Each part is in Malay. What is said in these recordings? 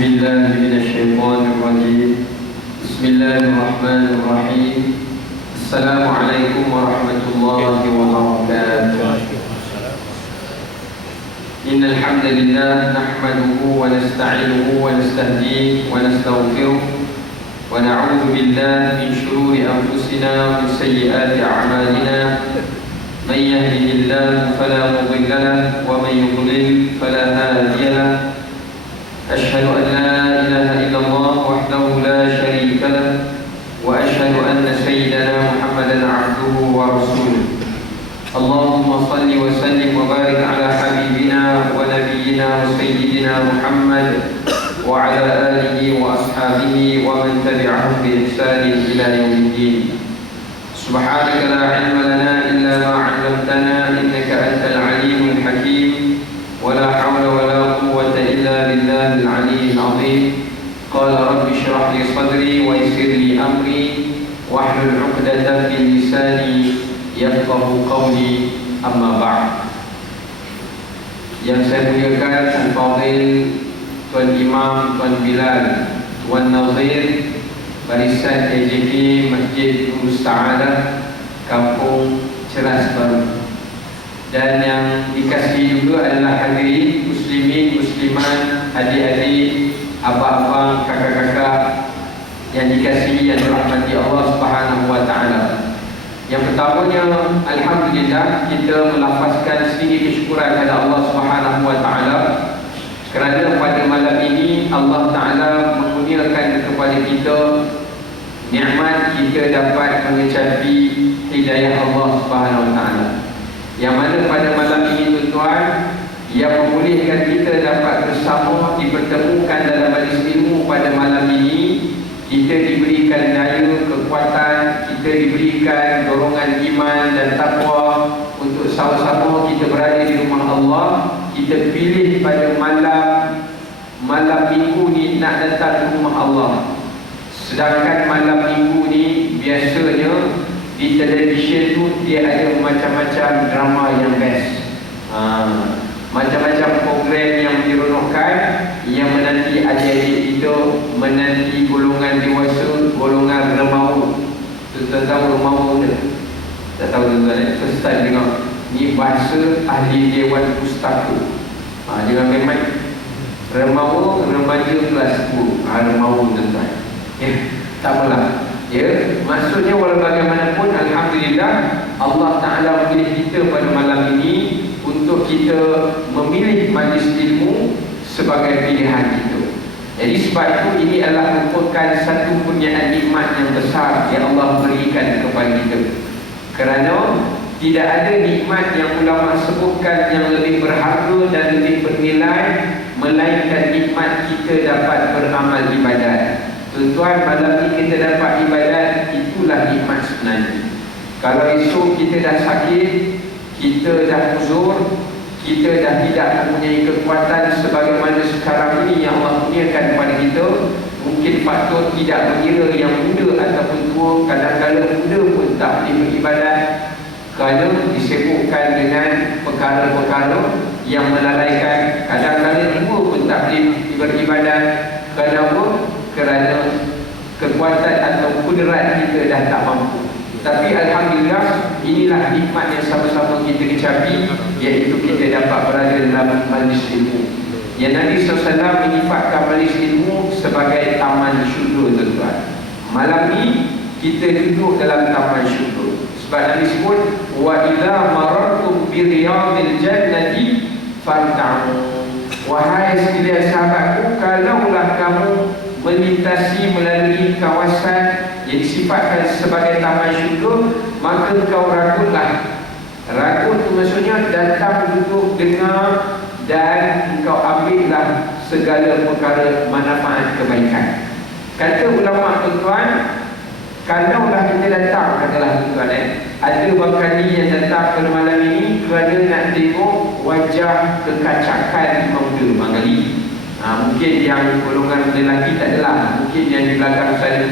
بالله من الشيطان الرجيم. بسم الله الرحمن الرحيم. السلام عليكم ورحمة الله وبركاته. إن الحمد لله نحمده ونستعينه ونستهديه ونستغفره ونعوذ بالله من شرور أنفسنا ومن سيئات أعمالنا. من يهده الله فلا مضل له ومن يضلل فلا هادي له. أشهد أن لا إله إلا الله وحده لا شريك له وأشهد أن سيدنا محمدا عبده ورسوله. اللهم صل وسلم وبارك على حبيبنا ونبينا وسيدنا محمد وعلى آله وأصحابه ومن تبعهم بإحسان إلى يوم الدين. سبحانك لا علم لنا إلا ما علمتنا إنك أنت العليم الحكيم. ولا حول ولا قوة إلا بالله العلي العظيم. قال رب اشرح لي صدري ويسر لي أمري واحلل عقدة من لساني يفقه قولي. أما بعد. Yang saya muliakan Al-Fadhil Tuan Imam, Tuan Bilal, Tuan Nazir, Barisan AJK Masjid Nurul Sa'adah, Kampung Ceras Baru. Dan yang dikasihi juga adalah hadirin muslimin, muslimat, adik-adik, abang-abang, kakak-kakak yang dikasihi dan dirahmati Allah Subhanahu wa taala. Yang pertamanya, alhamdulillah, kita melafazkan sedikit kesyukuran kepada Allah Subhanahu wa taala kerana pada malam ini Allah taala mengurniakan kepada kita nikmat kita dapat mengecapi hidayah Allah Subhanahu wa taala. Yang mana pada malam ini tuan-tuan, yang membolehkan kita dapat bersama dipertemukan dalam majlis ilmu pada malam ini, kita diberikan daya, kekuatan, kita diberikan dorongan iman dan takwa untuk sama-sama kita berada di rumah Allah. Kita pilih pada malam minggu ni nak datang ke rumah Allah. Sedangkan malam minggu ni biasanya di televisyen tu dia ada macam-macam drama yang best, macam-macam program yang menyeronokkan, yang menanti adik-adik kita, menanti golongan dewasa, golongan remaja. Tuan-tuan tahu remaja tak? Tak tahu tuan-tuan, first time dengar. Ni bahasa ahli Dewan Pustaka. Jangan main-main. Remaja kelas 10. Remaja tuan-tuan. Tak apalah. Maksudnya walau bagaimanapun, alhamdulillah Allah Ta'ala memilih kita pada malam ini untuk kita memilih majlis ilmu sebagai pilihan kita. Jadi sebab itu ini adalah merupakan satu kurniaan nikmat yang besar yang Allah berikan kepada kita. Kerana tidak ada nikmat yang ulama sebutkan yang lebih berharga dan lebih bernilai melainkan nikmat kita dapat beramal ibadat. Tuan-tuan, malam ni kita dapat ibadat, itulah nikmat sebenarnya. Kalau esok kita dah sakit, kita dah uzur, kita dah tidak mempunyai kekuatan sebagaimana sekarang ini yang Allah kurniakan kepada kita, mungkin faktor tidak mengira yang muda ataupun tua, kadang-kadang muda pun tak boleh beribadat kerana disibukkan dengan perkara-perkara yang melalaikan. Kadang-kadang tua pun tak boleh beribadat kerana kekuatan atau kudrat kita dah tak mampu. Tapi alhamdulillah, inilah nikmat yang sama-sama kita kecapi, iaitu kita dapat berada dalam majlis ilmu. Yang Nabi SAW menyifatkan majlis ilmu sebagai taman syurga, tuan-tuan. Malam ni kita duduk dalam taman syurga. Sebab Nabi sebut, wa idza marartum bi riyadil jannati fanta'u. Wahai sekalian sahabatku, kalaulah kamu melintasi melalui kawasan yang disifatkan sebagai taman syurga, maka kau ragulah. Ragu itu maksudnya datang duduk dengar dan engkau ambillah segala perkara manfaat kebaikan. Kata ulama tuan-tuan, kalaulah kita datang, katalah tuan-tuan, ada bakal yang datang pada malam ini kerana nak tengok wajah kekacakan Imam muda Mangali. Mungkin yang golongan lelaki tak adalah, mungkin yang di belakang saya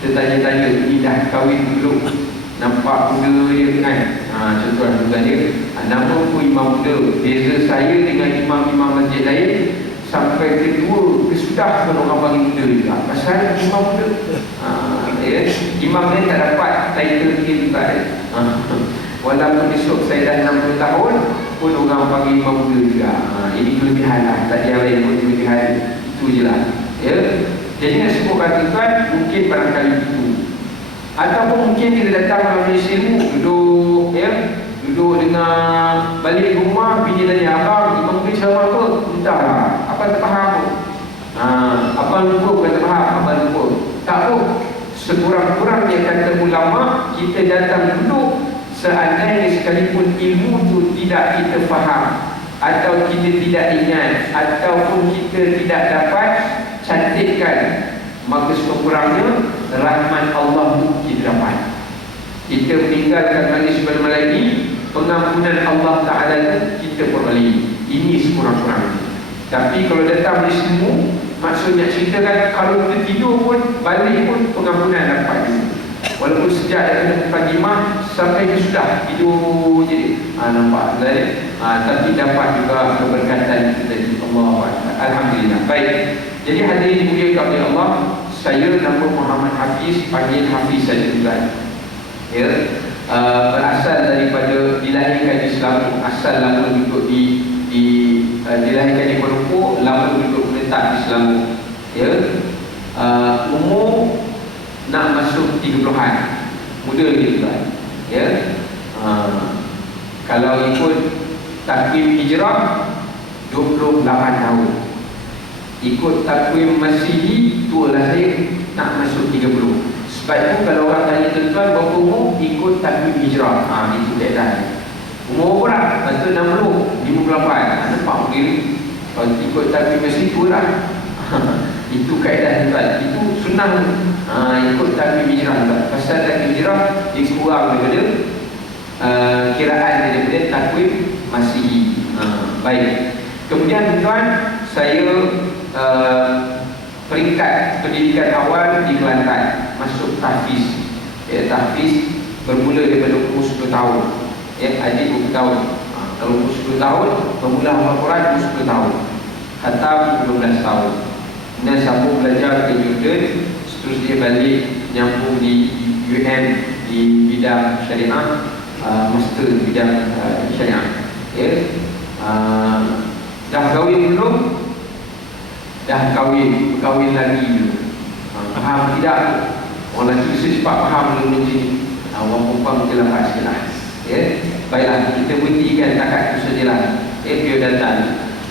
tertanya-tanya, ini dah kahwin belum, nampak muda dia kan. Contoh-contoh dia, nama pun Imam muda, beza saya dengan imam-imam masjid lain sampai kedua, sudah susah pun orang bagi muda juga. Pasal imam muda, imam dia tak dapat title dia juga. Walaupun esok saya dah 60 tahun pun orang panggil imam muda juga. Ini kelebihan lah, tak ada yang lain pun kelebihan. Itu je lah. Jadi nak sebutkan tuan, mungkin barangkali itu. Ataupun mungkin kita datang melalui ilmu, duduk dengan balik rumah, bini tanya, abang, imam muda ceramah apa? Entahlah, apa tak faham pun. Abang lupa bukan tak faham, abang lupa. Tak apa, sekurang-kurangnya kata ulama, kita datang duduk. Seandainya sekalipun ilmu tu tidak kita faham, atau kita tidak ingat, ataupun kita tidak dapat cantikkan, maka sekurang-kurangnya rahmat Allah tu kita dapat. Kita meninggalkan majlis pada malam ini, pengampunan Allah Ta'ala tu kita peroleh. Ini sekurang-kurangnya. Tapi kalau datang majlis ilmu, maksudnya ceritakan kalau kita tidur pun, balik pun pengampunan dapat juga. Walaupun sejak dari pagi sampai sudah tidur jadi nampak tapi dapat juga keberkatan kita dari Allah. Alhamdulillah. Baik. Jadi hadirin dimuliakan oleh Allah, saya nama Muhammad Hafiz, panggil Hafiz saja juga. Berasal daripada dilahirkan di Selangor, asal lama duduk dilahirkan di Melaka, lama duduk menetap di Selangor. Umur nak masuk 30-an, muda gitu kan. Kalau ikut takwim hijrah 28 tahun. Ikut takwim Masihi, tualah saya nak masuk 30. Sebab itu kalau orang tanya tuan berapa umur, ikut takwim hijrah. Itu deadline. Umur berapa? Masa 60, 58. Nampak mungkin kalau ikut takwim Masihi, tualah. Itu kaedah tuan. Itu senang. Ikut takwim hijrah tuan. Pasal takwim hijrah dia kurang daripada kiraan daripada takwim Masihi. Baik. Kemudian tuan, saya peringkat pendidikan awal di Kelantan, masuk tahfiz. Tahfiz bermula daripada umur 10 tahun. Adik 20 tahun. Kalau umur 10 tahun, bermula hafal Quran umur 10 tahun. Khatam 12 tahun. Dan sambung belajar ke Jordan, seterusnya balik nyambung di UM di bidang syariah, master di bidang syariah. Dah kahwin belum? Dah kahwin lagi dulu. Faham tidak? Orang lelaki mesti cepat faham dulu macam ni. Orang perempuan mesti lambat sikit lah. Baiklah, kita berhentikan takat itu sajalah. Biar datang.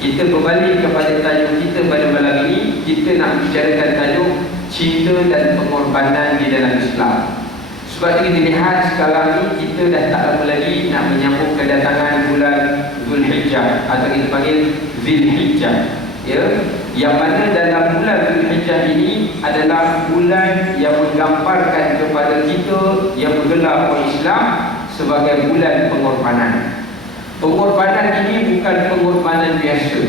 Kita berbalik kepada tajuk kita pada malam ini. Kita nak bicarakan tajuk cinta dan pengorbanan di dalam Islam. Sebab itu kita lihat sekarang ni kita dah tak lama lagi nak menyambut kedatangan bulan Zulhijjah, atau kita panggil Zulhijjah. Yang mana dalam bulan Zulhijjah ini adalah bulan yang menggambarkan kepada kita yang bergelar oleh Islam sebagai bulan pengorbanan. Pengorbanan ini bukan pengorbanan biasa.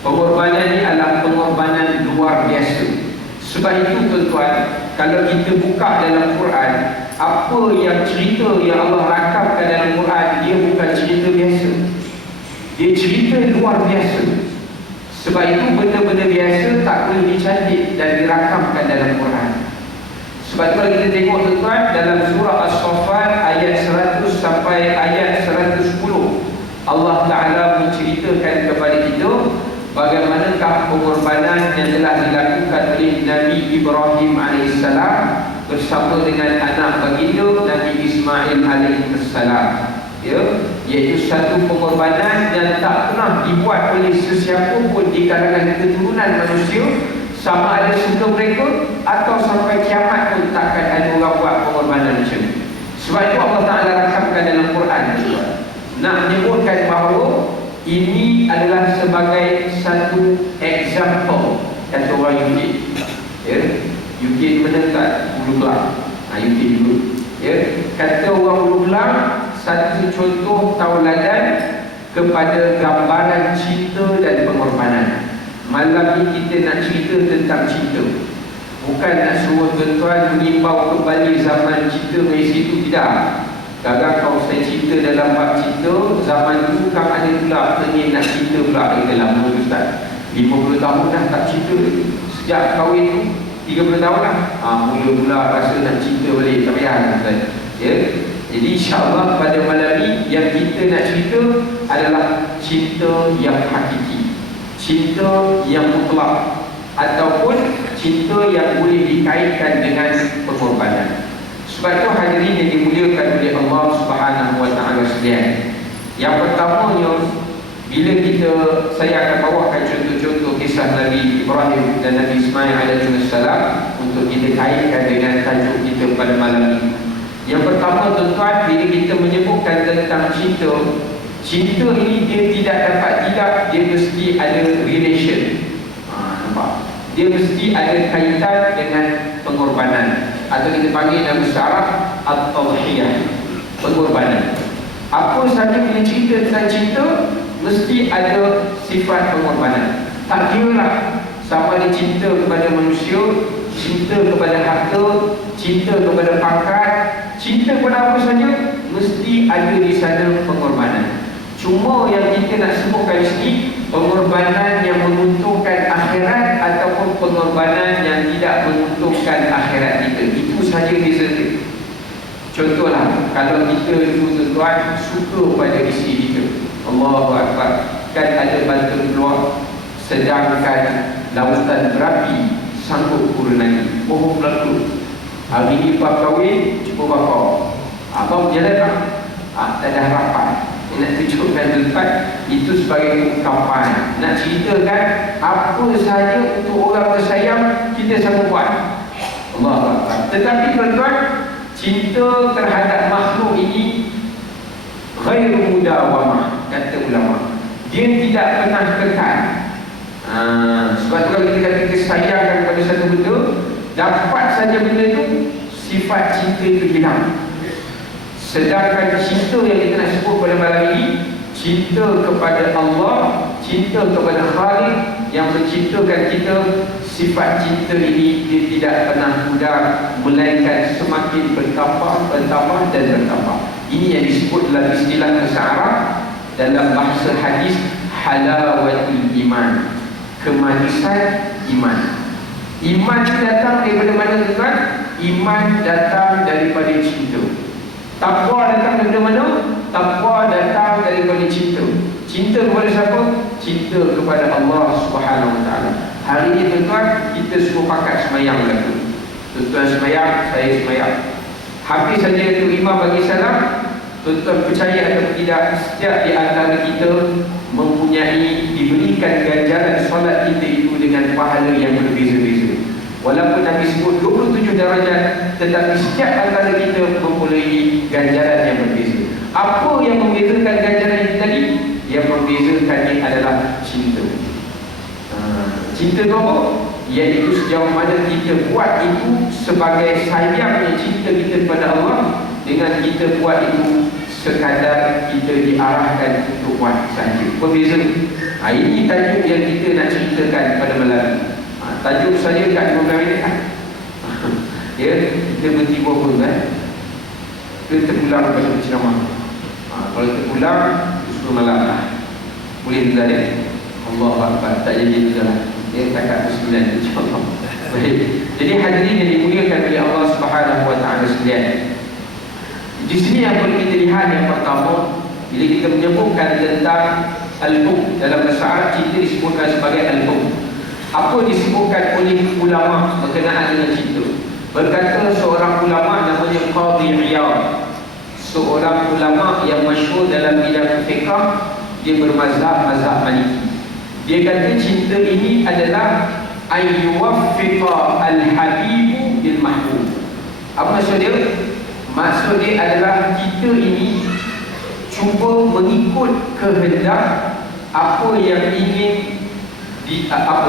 Pengorbanan ini adalah pengorbanan luar biasa. Sebab itu tuan-tuan, kalau kita buka dalam Quran, apa yang cerita yang Allah rakamkan dalam Quran, dia bukan cerita biasa. Dia cerita luar biasa. Sebab itu benda-benda biasa tak boleh dicantik dan dirakamkan dalam Quran. Sebab itu kalau kita tengok tuan-tuan, dalam surah As-Saffat ayat 100 sampai ayat 110, Allah Ta'ala menceritakan kepada kita bagaimanakah pengorbanan yang telah dilakukan oleh Nabi Ibrahim AS bersama dengan anak baginda Nabi Ismail AS. Iaitu satu pengorbanan yang tak pernah dibuat oleh sesiapa pun di kalangan keturunan manusia, sama ada suka mereka atau sampai kiamat pun takkan ada orang buat pengorbanan macam ni. Sebab itu Allah Ta'ala rakamkan dalam Quran nak menyebutkan bahawa ini adalah sebagai satu example, kata orang UK. UK mana kat Hulu Kelang. UK dulu. Kata orang Hulu Kelang, satu contoh tauladan kepada gambaran cinta dan pengorbanan. Malam ini kita nak cerita tentang cinta. Bukan nak suruh tuan-tuan mengimbau kembali zaman cinta Malaysia itu, tidak. Kadang kalau saya cerita dalam bab cinta, zaman dulu kan ada pula pengen nak cinta pula. Kita lama Ustaz, 50 tahun dah tak cinta. sejak kahwin tu 30 tahun lah, mula-mula rasa nak cinta balik, tak payah ya. Jadi insyaAllah pada malam ni yang kita nak cerita adalah cinta yang hakiki, cinta yang mutlak, ataupun cinta yang boleh dikaitkan dengan pengorbanan. Sebab itu hadirin yang dimuliakan oleh Allah Subhanahu wa Ta'ala sekalian, yang pertamanya, bila saya akan bawakan contoh-contoh kisah Nabi Ibrahim dan Nabi Ismail alaihissalam untuk kita kaitkan dengan tajuk kita pada malam ini. Yang pertama tuan-tuan, bila kita menyebutkan tentang cinta, cinta ini dia tidak dapat dia mesti ada relation. Nampak? Dia mesti ada kaitan dengan pengorbanan, atau kita panggil dalam bahasa Arab at-tadhiyah, pengorbanan. Apa saja bila cerita tentang cinta, mesti ada sifat pengorbanan. Tak kiralah sama ada cinta kepada manusia, cinta kepada harta, cinta kepada pangkat, cinta kepada apa saja, mesti ada di sana pengorbanan. Cuma yang kita nak sebutkan di sini, pengorbanan yang menguntungkan akhirat ataupun pengorbanan yang tidak menguntungkan akhirat kita. Itu saja beza dia. Contohlah, kalau kita itu tuan-tuan suka pada isteri kita, Allahu Akbar, kan ada bantuan keluar, sedangkan lautan berapi sanggup kurenai. Bohong berlaku. Hari ini bab kahwin, cuba bakar. Abang berjalan tak? Tak ada harapan. Nak tunjukkan tempat itu sebagai ungkapan, nak ceritakan apa saja untuk orang tersayang kita sanggup buat. Allah Akbar. Tetapi tuan-tuan, cinta terhadap makhluk ini ghairu mudawamah, kata ulama. Dia tidak pernah kekal. Sebab tu kalau kita kata kita sayangkan kepada satu benda, dapat saja benda itu, sifat cinta itu hilang. Sedangkan cinta yang kita nak sebut pada malam ini, cinta kepada Allah, cinta kepada Khalik yang menciptakan kita, sifat cinta ini dia tidak pernah pudar, melainkan semakin bertambah dan bertambah. Ini yang disebut dalam istilah bahasa Arab, dalam bahasa hadis, halawatul iman, kemanisan iman. Iman itu datang daripada mana tuan? Iman datang daripada cinta. Taqwa datang daripada mana? Taqwa datang daripada cinta. Cinta kepada siapa? Cinta kepada Allah Subhanahu Wa Taala. Hari ini tuan-tuan, kita semua pakat semayang berlaku. Tuan-tuan semayang, saya semayang. Habis saja itu imam bagi salam, tuan-tuan percaya atau tidak, setiap di antara kita mempunyai, diberikan ganjaran solat kita itu dengan pahala yang berbeza-beza. Walaupun Nabi sebut 27 darajat, tetapi setiap antara kita mempunyai ganjaran yang berbeza. Apa yang membezakan ganjaran itu tadi? Yang membezakannya adalah cinta. Cinta itu apa? Iaitu sejauh mana kita buat itu sebagai sayangnya cinta kita kepada Allah, dengan kita buat itu sekadar kita diarahkan untuk buat saja. Berbeza. Ini tajuk yang kita nak ceritakan pada malam ini. Tajuk saja kat 15 minit kan? Ya, kita berhenti pun kan? Kita terpulang pada penceramah. Kalau terpulang, usul malam lah. Boleh juga dia. Allah Akbar, tak jadi juga lah. Dia takat ke-9, insyaAllah. Baik. Jadi hadirin yang dimuliakan oleh Allah Subhanahu Wa Taala sekalian, di sini yang perlu kita lihat, yang pertama, bila kita menyebutkan tentang al-hub, dalam bahasa Arab cinta disebutkan sebagai al-hub. Apa disebutkan oleh ulama berkenaan dengan cinta? Berkata seorang ulama namanya Qadhi Iyad, seorang ulama yang masyhur dalam bidang fiqh, dia bermazhab Maliki. Dia kata cinta ini adalah ayyuwaffiqa al-habibu bil mahbub. Apa maksud dia? Maksud dia adalah kita ini cuba mengikut kehendak apa yang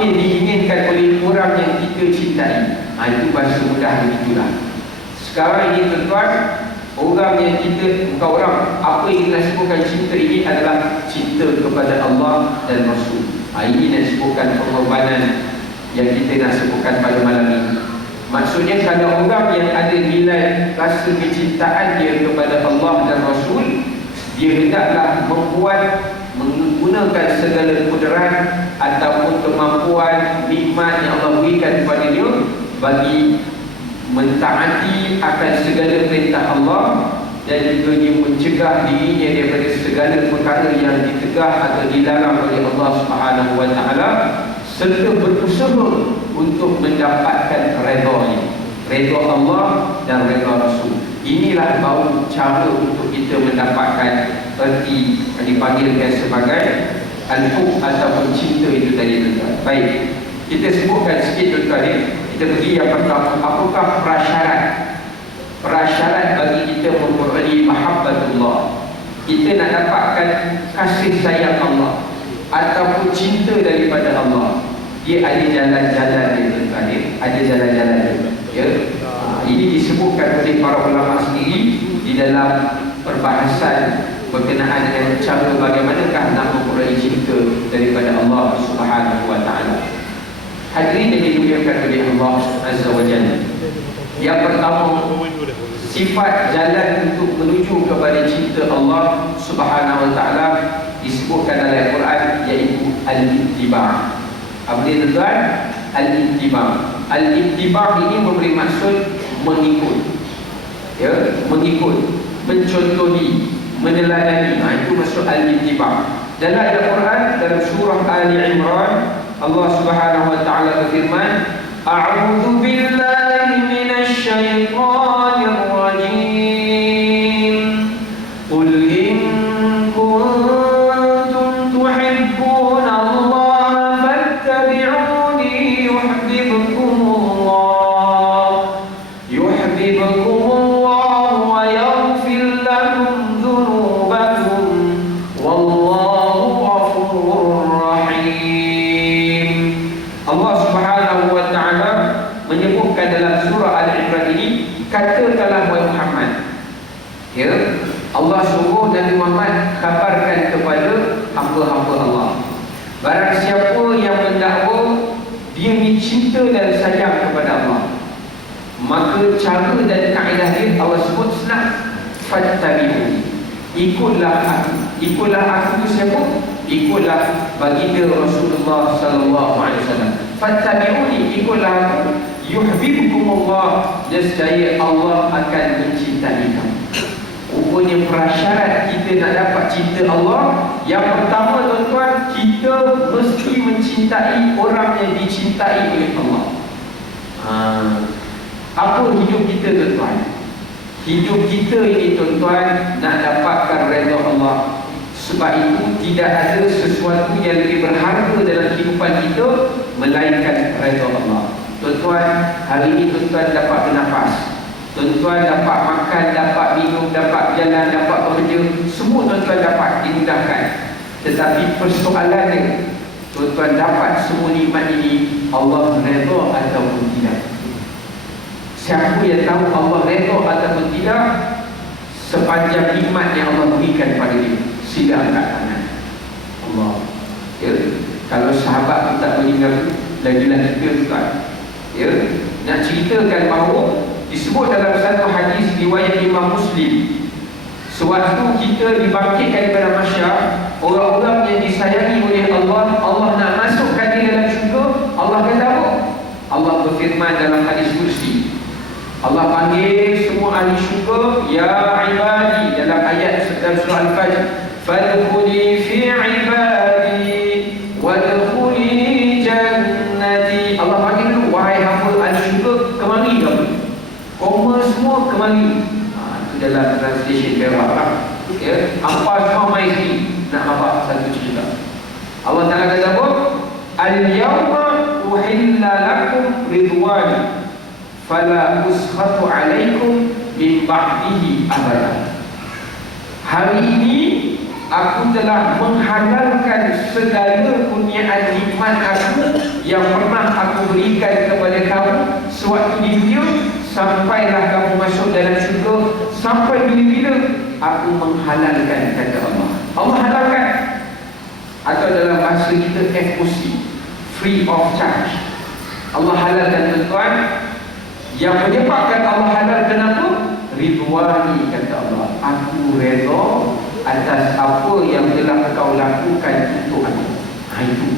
diinginkan oleh orang yang kita cintai. Itu bahasa mudah begitulah. Sekarang ini tuan-tuan, orang yang kita, bukan orang, apa yang kita sebutkan cinta ini adalah cinta kepada Allah dan Rasul. Ini nak sebutkan pengorbanan yang kita nak sebutkan pada malam ini. Maksudnya kalau orang yang ada nilai rasa kecintaan dia kepada Allah dan Rasul, dia hendaklah membuat, gunakan segala kudrat ataupun kemampuan nikmat yang Allah berikan kepada dia bagi mentaati akan segala perintah Allah, dan juga dia mencegah dirinya daripada segala perkara yang ditegah atau dilarang oleh Allah Subhanahu wa taala, serta berusaha untuk mendapatkan redha Allah dan redha Rasul. Inilah baru cara untuk kita mendapatkan erti yang dipanggilkan sebagai al-hub ataupun cinta itu tadi, tuan-tuan. Baik, kita sebutkan sikit, tuan-tuan. Kita pergi yang pertama, apakah prasyarat bagi kita memperoleh mahabbatullah, kita nak dapatkan kasih sayang Allah ataupun cinta daripada Allah. Dia ada jalan-jalan dia, tuan-tuan. Ada jalan-jalan dia, ya. Ini disebutkan oleh para ulama sendiri di dalam perbahasan berkenaan dengan cara bagaimanakah nak memperoleh cinta daripada Allah Subhanahu wa taala. Hadirin yang dimuliakan oleh Allah Azza wa Jalla, yang pertama, sifat jalan untuk menuju kepada cinta Allah Subhanahu wa taala disebutkan dalam Al-Quran, iaitu al-ittiba'. Apa dia, tuan? Al-ittiba'. Al-ittiba' ini memberi maksud mengikut, ya, mengikut, mencontohi, meneladani. Itu maksud al-ittiba'. Dalam Al-Quran, dalam surah Ali Imran, Allah Subhanahu wa taala berfirman, a'udzu billahi minasy syaithanir rajim. Qul in kuntum tuhibbuna Allah fattabi'uni yuhibbukumullah wa yaghfir lakum dhunubakum wallahu ghafurur rahim. Allah Subhanahu wa taala menyebutkan dalam surah Al-Imran ini, katakanlah wahai Muhammad, ya, Allah suruh Nabi Muhammad kabarkan kepada hamba-hamba Allah, barang siapa yang mendakwa dia cinta dan sayang kepada Allah, maka cara dan kaedah dia Allah sebut senang, fattabi'uni, ikutlah aku. Ikutlah aku itu siapa? Ikutlah baginda Rasulullah sallallahu alaihi wasallam. Fattabi'uni, ikutlah aku, yuhibbukumullah, nescaya Allah akan mencintai kamu. Rupanya prasyarat kita nak dapat cinta Allah, yang pertama, tuan-tuan, kita mesti mencintai orang yang dicintai oleh Allah. Apa hidup kita, tuan-tuan? Hidup kita ini, tuan-tuan, nak dapatkan redha Allah. Sebab itu tidak ada sesuatu yang lebih berharga dalam kehidupan kita melainkan redha Allah. Tuan-tuan, hari ini tuan-tuan dapat bernafas, tuan-tuan dapat makan, dapat minum, dapat jalan, dapat bekerja, semua tuan-tuan dapat dimudahkan. Tetapi persoalannya, tuan-tuan dapat semua nikmat ini, Allah redha ataupun tidak? Siapa yang tahu Allah redha ataupun tidak? Sepanjang nikmat yang Allah berikan pada dia, sila angkat tangan. Allah, ya. Kalau sahabat pun tak meninggal, lagi-lagi kita, tuan, ya. Nak ceritakan bahawa disebut dalam satu hadis riwayat Imam Muslim, sewaktu kita dibangkitkan daripada mahsyar, orang-orang yang disayangi oleh Allah, Allah nak masukkan dia dalam syurga, Allah kata apa? Allah berfirman dalam hadis kursi, Allah panggil semua ahli syurga, ya ibadi, dalam ayat dalam surah Al-Fajr, fadkhuli fi ibadi wadkhuli jannati. Allah panggil dulu, wahai hamba ahli syurga, kemari kamu, koma semua kemari. Itu dalam translation Perak lah, ya. Apa semua mai sini, nak apa satu cerita. Allah Ta'ala kata apa? Al-yawma uhilla lakum ridwani fala uskhatu alaikum min ba'dihi abada. Hari ini aku telah menghalalkan segala kurniaan nikmat aku yang pernah aku berikan kepada kamu sewaktu di dunia, sampailah kamu masuk dalam syurga, sampai bila-bila aku menghalalkan, kata Allah. Allah halalkan, atau dalam bahasa kita FOC, free of charge. Allah halalkan, tuan-tuan. Yang menyebabkan Allah halal, kenapa? Ridwani, kata Allah, aku redha atas apa yang telah kau lakukan untuk aku. Itu.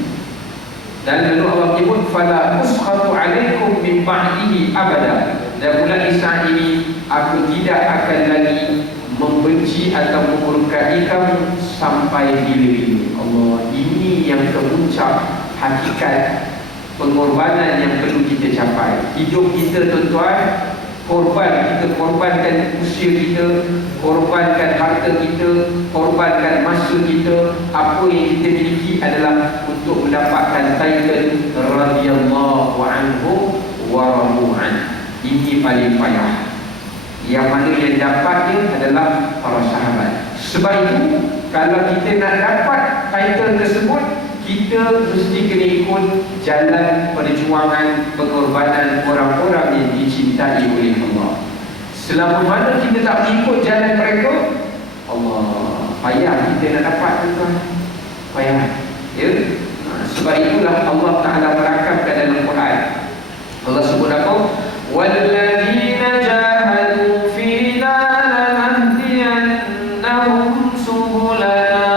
Dan lalu Allah menyebut fala uskhatu alaikum min ba'dihi abada. Dan mulai saat ini aku tidak akan lagi membenci atau memurkai kamu sampai bila-bila. Allah, ini yang kemuncak hakikat pengorbanan yang perlu kita capai. Hidup kita tuan-tuan, kita korbankan usia kita, korbankan harta kita, korbankan masa kita. Apa yang kita miliki adalah untuk mendapatkan title radhiyallahu anhu wa radu an. Ini paling payah. Yang mana yang dapatnya adalah para sahabat. Sebab itu, kalau kita nak dapat title tersebut, kita mesti kena ikut jalan perjuangan pengorbanan orang-orang yang dicintai oleh Allah. Selama mana kita tak ikut jalan mereka, Allah, payah kita nak dapat tuan. Payah. Ya? Sebab itulah Allah Ta'ala merakamkan dalam Quran. Allah sebut apa? وَالَّذِينَ جَاهَدُوا فِينَا لَنَهْدِيَنَّهُمْ سُبُلَنَا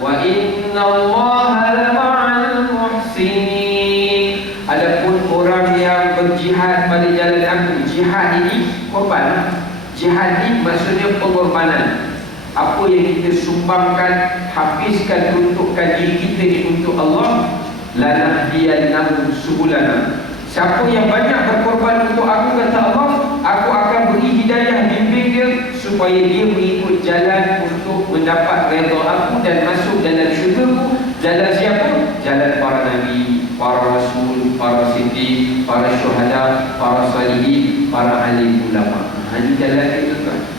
وَإِنَّ اللَّهَ لَمَعَ الْمُحْسِنِينَ. Adapun orang yang berjihad pada jalan aku, jihad ini korban. Jihad ini maksudnya pengorbanan. Apa yang kita sumbangkan, habiskan, peruntukkan diri kita ini untuk Allah, lanahdiyannahum subulana. Siapa yang banyak berkorban untuk aku, kata Allah, aku akan beri hidayah, bimbing dia supaya dia mengikut jalan untuk mendapat redha aku dan masuk dalam syurgaku. Jalan siapa? Jalan para nabi, para rasul, para siddiq, para syuhada, para salihin, para alim ulama. Ini jalan itu kan.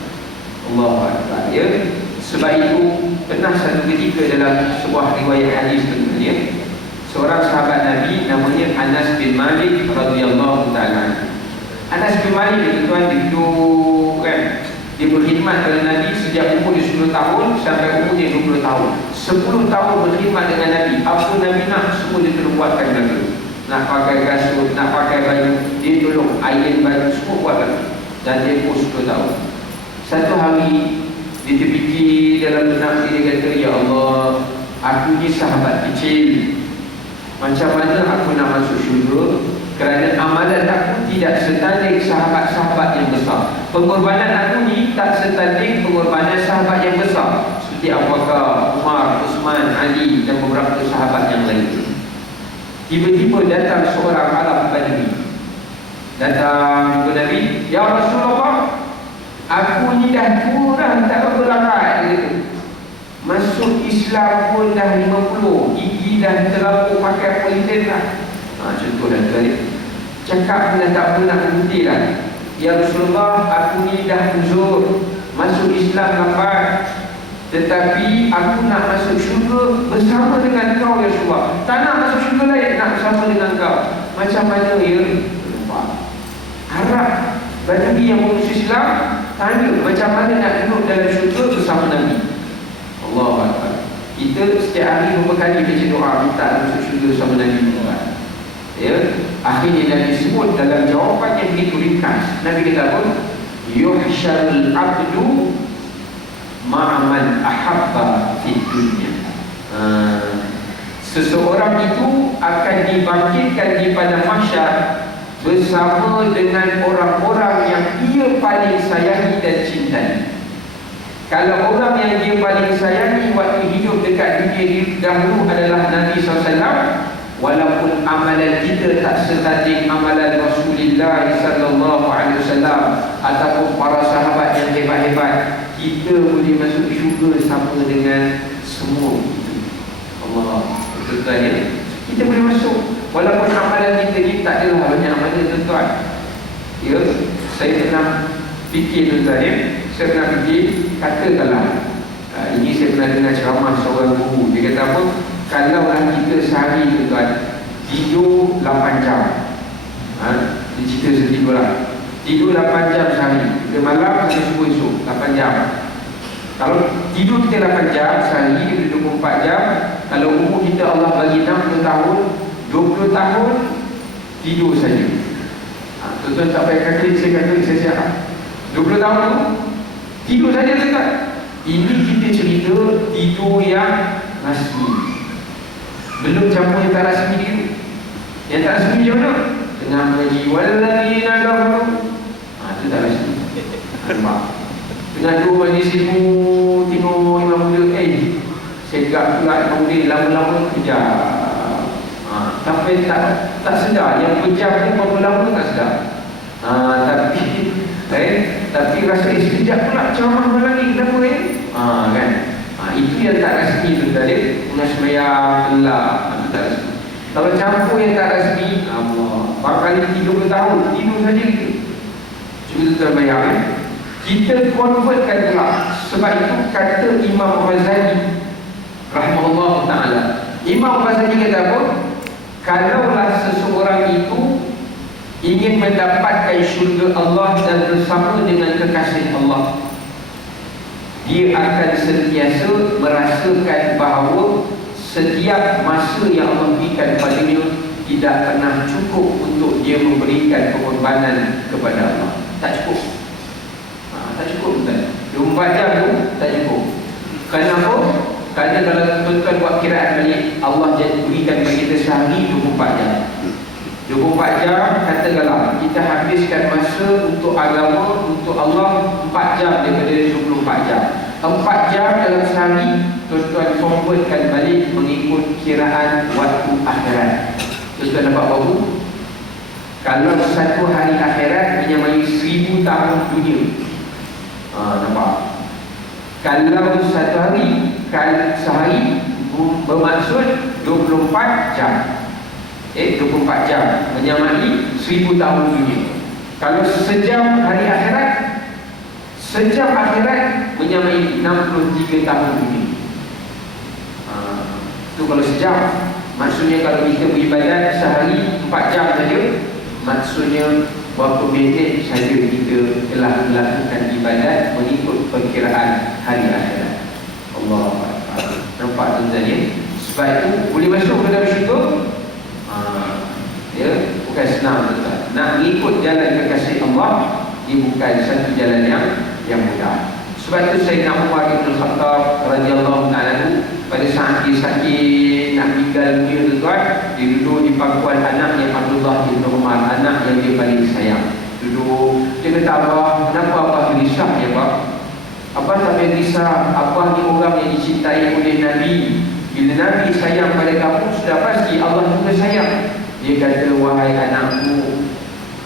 Allahu Akbar. Ya. Sebab itu pernah satu ketika dalam sebuah riwayat hadis tentunya, seorang sahabat Nabi namanya Anas bin Malik radhiyallahu taala. Anas bin Malik itu tuan hidup kan, dia berkhidmat kepada Nabi sejak umur dia 10 tahun sampai umur dia 20 tahun. 10 tahun berkhidmat dengan Nabi. Apa Nabi nak, semua dia tolong buatkan Nabi. Nak pakai kasut, nak pakai baju, dia tolong iron baju, semua buatkan. Dan dia pun 10 tahun. Satu hari dia terfikir dalam benak dia, kata, ya Allah, aku ni sahabat kecil, macam mana aku nak masuk syurga? Kerana amalan aku tidak setanding sahabat-sahabat yang besar. Pengorbanan aku ni tak setanding pengorbanan sahabat yang besar, seperti Abu Bakar, Umar, Uthman, Ali dan beberapa sahabat yang lain. Tiba-tiba datang seorang Arab Badui, datang kepada Nabi, ya Rasulullah, aku ni dah tua dah, tak apa larat, gitu. Masuk Islam pun dah 50, gigi dah terlalu pakai politik lah. Contoh dah tu, cakap dah tak pernah berhenti lah. Ya Rasulullah, aku ni dah uzur, masuk Islam lambat, tetapi aku nak masuk syurga bersama dengan kau ya Rasulullah. Tak nak masuk syurga lain, nak bersama dengan kau. Macam mana ya? Nampak Arab Badui yang masuk Islam tanya macam mana nak duduk dalam syurga bersama Nabi. Allah Akbar. Kita setiap hari beberapa kali baca doa minta masuk syurga bersama Nabi Muhammad. Ya, akhirnya Nabi sebut dalam jawapan yang begitu ringkas. Nabi kata apa? Yuhsyarul abdu ma'aman ahabba fid dunya. Seseorang itu akan dibangkitkan di pada mahsyar bersama dengan orang-orang yang ia paling sayangi dan cintai. Kalau orang yang dia paling sayangi waktu hidup dekat dunia dahulu adalah Nabi SAW, walaupun amalan kita tak setanding amalan Rasulullah SAW ataupun para sahabat yang hebat-hebat, kita boleh masuk syurga sama dengan semua itu. Allah, betul-betul ya? Kita boleh masuk walaupun amalan kita ni tak adalah banyak amalan, tuan-tuan. Ya, saya pernah fikir, tuan-tuan ya, saya pernah fikir, katakanlah ini saya pernah dengar ceramah seorang guru. Dia kata apa? Kalaulah kita sehari, tuan-tuan, tidur 8 jam, dia cerita setidur lah, tidur 8 jam sehari, kita malam sampai subuh esok 8 jam. Kalau tidur kita 8 jam sehari, dia 24 jam. Kalau umur kita Allah bagi 60 tahun, 20 tahun tidur saja. Tuan-tuan tak payah kalkulit, saya kalkulit, saya siap 20 tahun tu tidur saja, tuan-tuan. Ini kita cerita tidur yang rasmi, belum campur yang tak rasmi dia. Yang tak rasmi macam mana? Tengah mengaji walladzina kafaru, itu tak rasmi. Nampak? Tengah dua majlis ilmu, tengok imam muda, segak pula imam muda, lama-lama kejap. Sampai tak sedar, yang kejap ni berapa lama tak sedar. Tapi rasa sekejap pula ceramah lagi, kenapa kan? Itu yang tak rasmi tu tadi. Tengah sembahyang gelap, itu tak rasmi. Kalau campur yang tak rasmi, Allah, bakal 30 tahun tidur saja gitu. Cuba tuan bayang, kita convertkan pula. Sebab itu kata Imam Ghazali rahimahullah ta'ala, Imam Ghazali kata apa? Kalaulah seseorang itu ingin mendapatkan syurga Allah dan bersama dengan kekasih Allah, dia akan sentiasa merasakan bahawa setiap masa yang Allah berikan padanya tidak pernah cukup untuk dia memberikan pengorbanan kepada Allah. Tak cukup. Tak cukup betul. 24 jam tu tak cukup. Kenapa? Kerana kalau tuan-tuan buat kiraan balik, Allah jadi berikan bagi kita sehari 24 jam. 24 jam, katakanlah kita habiskan masa untuk agama, untuk Allah 4 jam daripada 24 jam. 4 jam dalam sehari, tuan-tuan convertkan balik mengikut kiraan waktu akhirat. Tuan-tuan dapat berapa? Kalau satu hari akhirat menyamai 1000 tahun dunia. Nampak? Kalau satu hari, sehari bermaksud 24 jam. 24 jam menyamai 1000 tahun dunia. Kalau sejam hari akhirat, sejam akhirat menyamai 63 tahun dunia. Itu kalau sejam. Maksudnya kalau kita beribadat sehari 4 jam saja, maksudnya berapa minit saja kita telah melakukan ibadat mengikut perkiraan hari akhirat. Allah Akbar. Nampak tuan-tuan ya? Sebab itu boleh masuk ke dalam syurga. Ya, bukan senang tuan-tuan. Nak mengikut jalan kekasih Allah, ini bukan satu jalan yang mudah. Sebab itu Sayyidina Umar bin Khattab radhiyallahu ta'ala pada saat dia sakit nak meninggal dunia tuan-tuan, dia duduk di pangkuan anaknya Abdullah bin Umar, anak yang dia paling sayang. Duduk, dia kata, "Abah, kenapa Abah gelisah ya Abah? Abah tak payah gelisah, Abah ni orang yang dicintai oleh Nabi. Bila Nabi sayang pada kamu, sudah pasti Allah juga sayang." Dia kata, "Wahai anakku,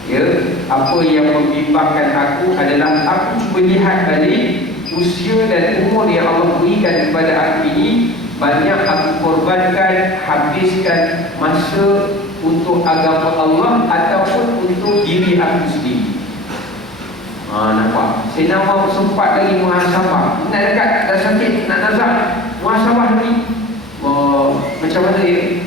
ya, apa yang membimbangkan aku adalah aku cuba lihat balik usia dan umur yang Allah berikan kepada aku ini, banyak aku korbankan, habiskan masa untuk agama Allah ataupun untuk diri aku sendiri." Nampak? Saya nak sempat lagi muhasabah. Nak dekat, dah sakit, nak nazar, muhasabah ni. Macam mana ya?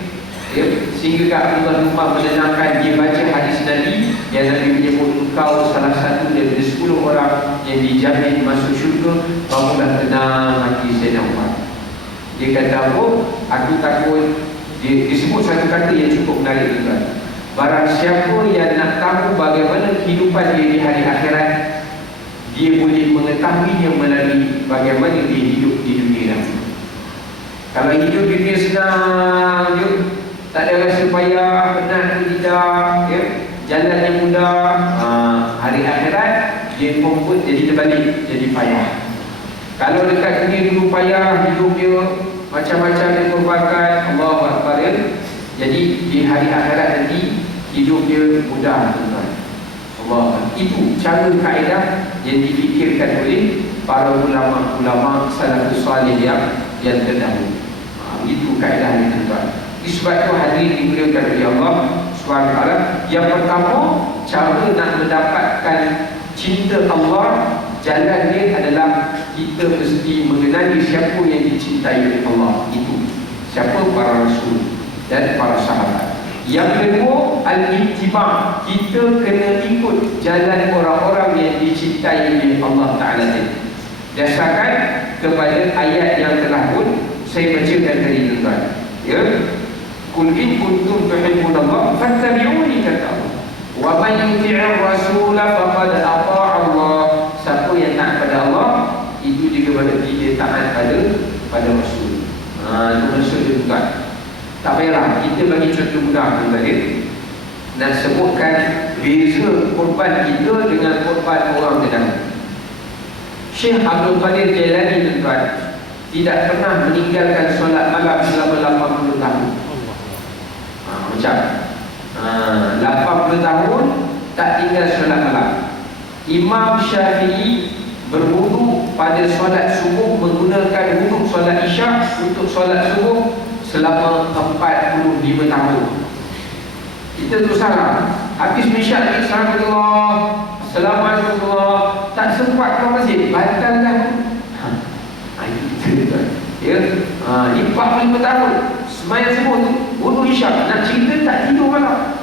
Sehingga Abdullah bin Umar menenangkan, dia baca hadis Nabi yang Nabi menyebut engkau salah satu daripada 10 orang yang dijamin masuk syurga. Barulah tenang hati Sayyidina Umar. Dia kata apa? Aku takut. Dia sebut satu kata yang cukup menarik juga. Barang siapa yang nak tahu bagaimana kehidupan dia di hari akhirat, dia boleh mengetahuinya melalui bagaimana dia hidup di dunia nanti. Kalau hidup di dunia senang je, tak ada rasa payah, penat ke tidak, ya, jalan yang mudah, hari akhirat dia pun jadi terbalik, jadi payah. Kalau dekat dunia dulu payah, hidup dia macam-macam dia korbankan, Allahu Akbar, ya. Jadi di hari akhirat nanti hidup dia mudah, tuan-tuan. Allah, itu cara kaedah yang difikirkan oleh para ulama-ulama salafus salih yang terdahulu. Itu kaedahnya, tuan-tuan. Sebab itu hadirin dimuliakan oleh Allah Subhanahu wa taala. Yang pertama, cara nak mendapatkan cinta Allah, jalan dia adalah kita mesti mengenali siapa yang dicintai oleh Allah. Itu siapa? Para rasul dan para sahabat. Yang kedua, al-ittiba', kita kena ikut jalan orang-orang yang dicintai oleh Allah Ta'ala ini, dasarkan kepada ayat yang telah pun saya bacakan tadi, tuan-tuan. Ya, Qul in kuntum tuhibbunallah fattabi'uni, kata Allah. Wa man yuti'ir rasul faqad ata'a Allah. Siapa yang taat pada Allah, itu juga berarti dia pada Rasul. Itu maksud dia tuan. Tak payahlah kita bagi contoh mudah tadi. Nak sebutkan beza korban kita dengan korban orang terdahulu. Syekh Abdul Qadir Jailani tuan tidak pernah meninggalkan solat malam selama 80 tahun. Macam 80 tahun tak tinggal solat malam. Imam Syafi'i berwudu pada solat subuh menggunakan wudu solat isyak untuk solat subuh selama 45 tahun. Kita tu salah. Habis misyak Assalamualaikum, tak sempat keluar masjid, batallah. Itu kita tuan. Ya, 45 tahun sembahyang subuh tu, wudu isyak, nak cerita tak tidur malam.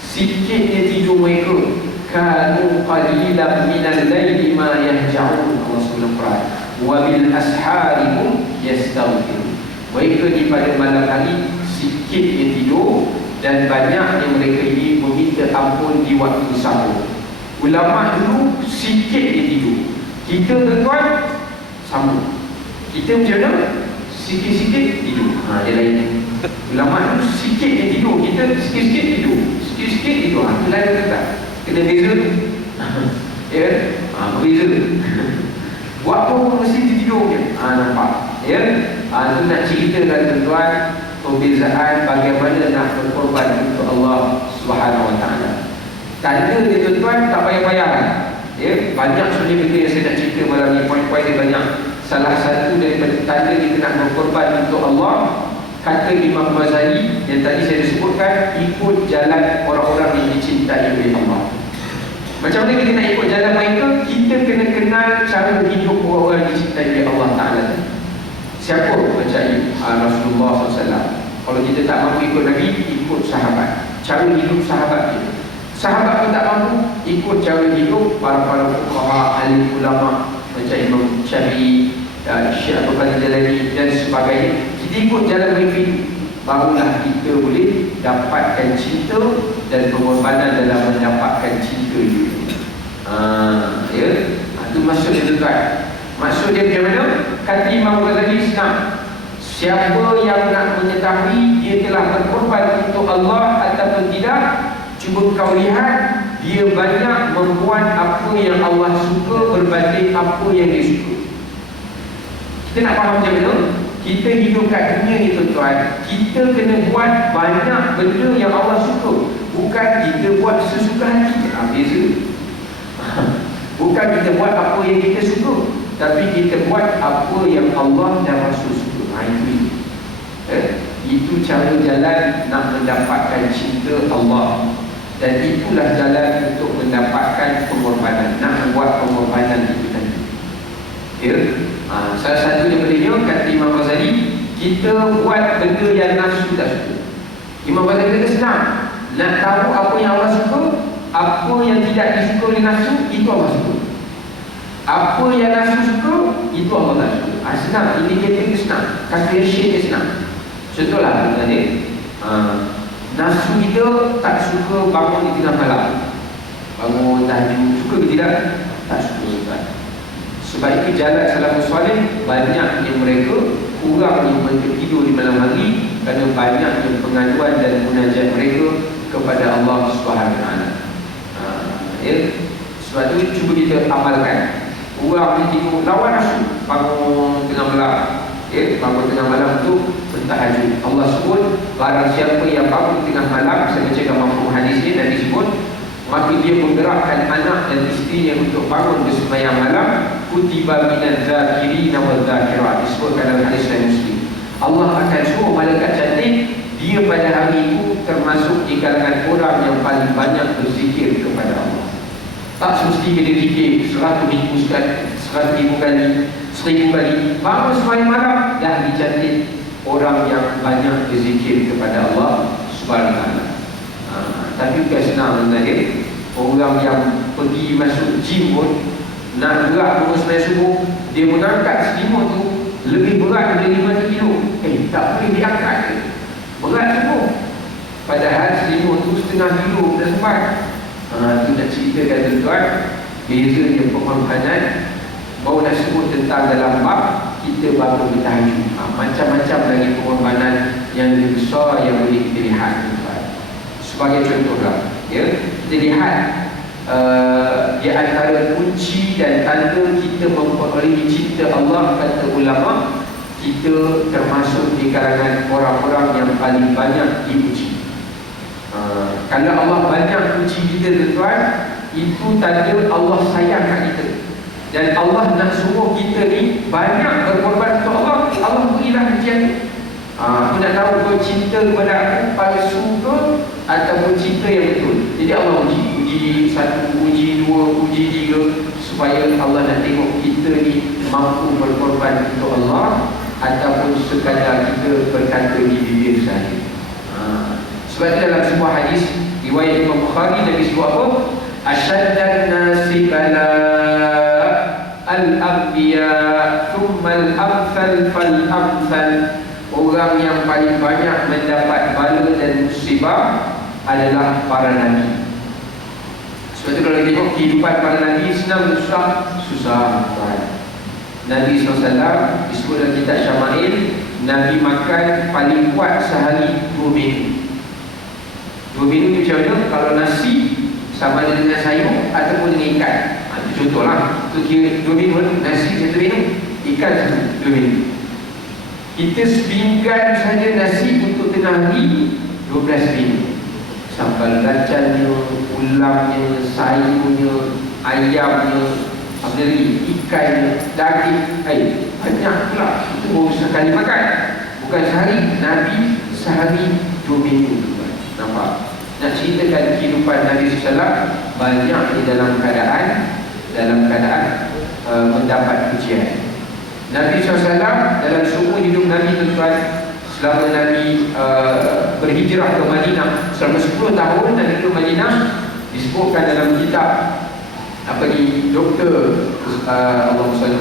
Sikitnya tidur mereka. Kanu qalilan minal laili ma yahja'un, Allah SWT Quran. Wa bil asharihum yastaghfirun. Mereka di pada malam hari sikitnya tidur dan banyaknya mereka ini meminta ampun di waktu sahur. Ulama dulu sikitnya tidur. Kita tuan sambung. Kita macam mana? Sikit-sikit tidur. Dia lain. Ulama dulu sikitnya tidur, kita sikit-sikit tidur. Sikit-sikit tidur. Itu lain kata. Kena beza. Ya, berbeza. Buat apa pun mesti tidur je. Nampak. Ya, itu nak ceritakan tuan-tuan perbezaan bagaimana nak berkorban untuk Allah Subhanahu Wa Taala. Tanda dia tuan-tuan tak payah-payah. Ya, banyak sebenarnya benda yang saya nak cerita malam ni, poin-poin dia banyak. Salah satu daripada tanda kita nak berkorban untuk Allah, kata Imam Ghazali yang tadi saya sebutkan, ikut jalan orang-orang yang dicintai oleh Allah. Macam mana kita nak ikut jalan mereka? Kita kena kenal cara hidup orang-orang yang dicintai oleh Allah Ta'ala. Siapa macam Rasulullah SAW? Kalau kita tak mampu ikut Nabi, ikut sahabat. Cara hidup sahabat kita. Sahabat pun tak mampu, ikut cara hidup para fuqaha, alim ulama macam Imam Syafi'i, Syekh Abdul Qadir Jailani dan sebagainya. Kita ikut jalan mereka, barulah kita boleh dapatkan cinta dan pengorbanan dalam mendapatkan cinta itu. Ya, itu maksud dia tuan. Maksud dia macam mana? Kata Imam Ghazali senang. Siapa yang nak mengetahui dia telah berkorban untuk Allah ataupun tidak, cuba kau lihat dia banyak membuat apa yang Allah suka berbanding apa yang dia suka. Kita nak faham macam mana? Kita hidup kat dunia ni tuan-tuan, kita kena buat banyak benda yang Allah suka. Bukan kita buat sesuka hati. Beza. Bukan kita buat apa yang kita suka, tapi kita buat apa yang Allah dan Rasul suka. Itu cara jalan nak mendapatkan cinta Allah. Dan itulah jalan untuk mendapatkan pengorbanan. Nak membuat pengorbanan itu tadi. Ya? Salah satu daripada dia, kata Imam Ghazali, kita buat benda yang nafsu tak suka. Imam Ghazali kata senang. Nak tahu apa yang Allah suka, apa yang tidak disuka oleh nafsu, itu Allah suka. Apa yang nafsu suka, itu Allah tak suka. Senang, indikator dia senang. Calculation dia senang. Contohlah tadi, nafsu kita tak suka bangun di tengah malam. Bangun tahajud, suka ke tidak? Tak suka kan? Sebab itu jalan salafus salih, banyak yang mereka kurang yang mereka tidur di malam hari kerana banyak yang pengaduan dan munajat mereka kepada Allah Subhanahu Wa Taala. Ya, sebab itu cuba kita amalkan. Orang ni tidur lawan nafsu, bangun tengah malam. Ya, bangun tengah malam tu bertahajud. Allah sebut barang siapa yang bangun tengah malam, saya bacakan mafhum hadis ni dan disebut, maka dia menggerakkan anak dan isterinya untuk bangun bersembahyang malam, kutiba minaz zakirin wal zakirat, disebutkan dalam hadis Sahih Muslim. Allah akan suruh malaikat cantik, dia pada hari itu termasuk di kalangan orang yang paling banyak berzikir kepada Allah. Tak semestinya dia zikir 100,000 sekali, 100,000 kali, 1000 kali. Bangun sembahyang malam dah dicantik orang yang banyak berzikir kepada Allah Subhanahu Wa Taala. Tapi bukan senang sebenarnya. Orang yang pergi masuk gym pun nak gerak bangun sembahyang subuh, dia mengangkat selimut tu lebih berat daripada 5 kilo. Tak boleh diangkat ke? Berat semua. Padahal selimut tu setengah kilo dah sempat. Itu nak ceritakan tuan-tuan bezanya pengorbanan. Baru nak sebut tentang dalam bab kita bangun bertahajud. Macam-macam lagi pengorbanan yang lebih besar yang boleh kita lihat. Sebagai contohlah, ya, kita lihat di antara kunci dan tanda kita memperolehi cinta Allah, kata ulama, kita termasuk di kalangan orang-orang yang paling banyak dipuji. Kalau Allah banyak puji kita, tuan, itu tanda Allah sayang kat kita. Dan Allah nak suruh kita ni banyak berkorban untuk Allah. Allah berilah pujian tu. Aku nak tahu kau cinta kepada aku palsu ke ataupun cinta yang betul. Jadi Allah uji satu, uji dua, uji tiga, supaya Allah nak tengok kita ni mampu berkorban untuk Allah ataupun sekadar kita berkata di bibir saja. Sebab itu dalam sebuah hadis riwayat Imam Bukhari, Nabi sebut apa? Asyaddan nasi bala al-anbiya thumma al-amthal fal-amthal. Orang yang paling banyak mendapat bala dan musibah adalah para nabi. Sebab itu kalau kita tengok kehidupan para nabi, senang ke susah? Susah. Nabi SAW disebut dalam kitab Syama'il, Nabi makan paling kuat sehari 2 minggu. 2 minggu macam mana? Kalau nasi sama ada dengan sayur ataupun dengan ikan. Itu contohlah. Itu kira 2 minggu, nasi 1 minggu, ikan 2 minggu. Kita sepinggan saja nasi untuk tengah hari 12 minggu. Sambal kacangnya, ulangnya, sayurnya, ayamnya, apa lagi, ikannya, daging, banyak pula. Itu baru sekali makan, bukan sehari. Nabi sehari 2 minggu. Nampak? Nak ceritakan kehidupan Nabi SAW, banyak di dalam keadaan mendapat pujian. Nabi SAW dalam semua hidup Nabi, tuan-tuan, selama Nabi berhijrah ke Madinah, selama 10 tahun Nabi ke Madinah, disebutkan dalam kitab Doktor Allahumma salli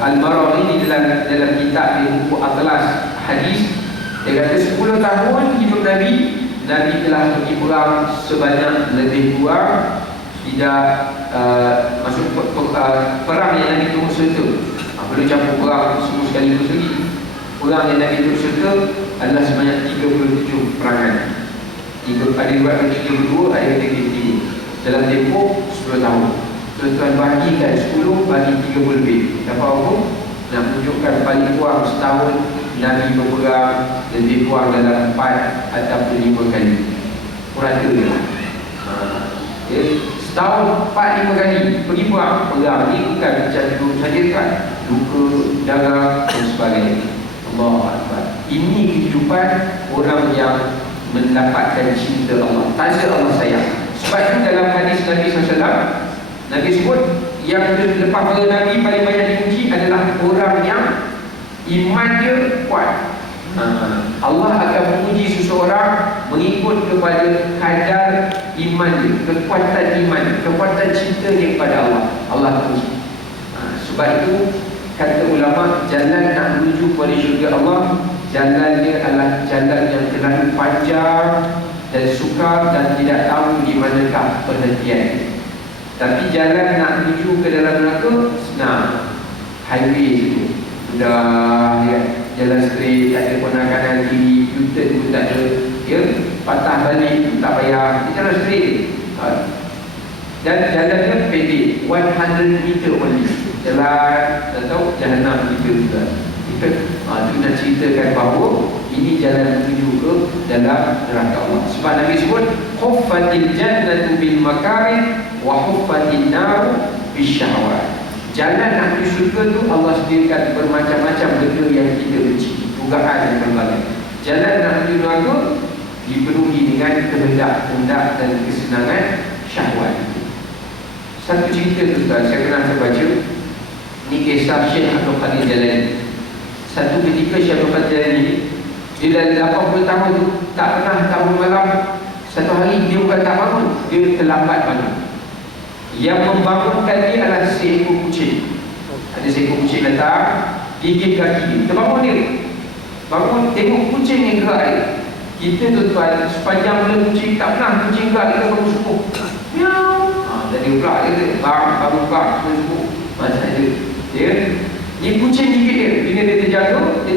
Al-Marawi, dalam kitab di buku Atlas Hadis, dia kata 10 tahun hidup Nabi telah pergi perang sebanyak lebih kurang tidak masuk perang yang Nabi turut serta. Belum campur perang semua sekaligus lagi. Perang yang Nabi turut serta adalah sebanyak 37 perangan. Ada riwayat 32, ada 33. Dalam tempoh 10 tahun. Tuan-tuan bahagikan 10 bagi 30 lebih. Dapat apa? Nak menunjukkan paling kurang setahun Nabi berperang lebih kurang dalam 4 ataupun 5 kali. Kurang tu lah. Setahun 4-5 kali pergi perang ni bukan macam tu saja kan, luka, darah dan sebagainya. Allahu Akbar. Ini kehidupan orang yang mendapatkan cinta Allah, tanda Allah sayang. Sebab itu dalam hadis Nabi SAW, Nabi sebut yang lepas pada Nabi paling banyak dipuji adalah orang yang iman dia kuat. Allah akan memuji seseorang mengikut kepada kadar iman dia, kekuatan iman, kekuatan cinta dia kepada Allah. Allah puji. Sebab itu kata ulama, jalan nak menuju kepada syurga Allah, jalan dia adalah jalan yang terlalu panjang dan sukar dan tidak tahu di manakah penhentian. Tapi jalan nak menuju ke dalam neraka senang, highway itu sudah, ya, jalan straight, tak ada penekanan kiri, U-turn pun tak ada, ya, patah balik pun tak payah, jalan straight. Dan jalannya pendek, 100 meter only. Jalan, tak tahu, jahanam kita juga. Itu nak ceritakan bahawa ini jalan menuju ke dalam neraka Allah. Sebab Nabi sebut, huffatil jannatu bil makarim wa huffatil naru bis syahwat. Jalan nak menuju syurga tu Allah sediakan bermacam-macam benda yang kita benci, dugaan dan berbagai. Jalan nak menuju neraka dipenuhi dengan kehendak-kehendak dan kesenangan syahwat. Satu cerita tu, saya pernah terbaca. Ini kisah Syekh Abdul Qadir Jalani. Satu ketika Syekh Abdul Qadir Jalani, dia dah 80 tahun tu tak pernah bangun malam. Satu hari dia bukan tak bangun, dia terlambat bangun. Yang membangunkan dia adalah seekor kucing. Ada seekor kucing datang, gigit kaki dia, terbangun dia. Bangun, tengok kucing ni gerak dia. Kita tuan-tuan, sepanjang bulan kucing tak pernah kucing gerak, kita bangun subuh. Miau. Tadi pula dia bangun subuh. Macam dia. Ni kucing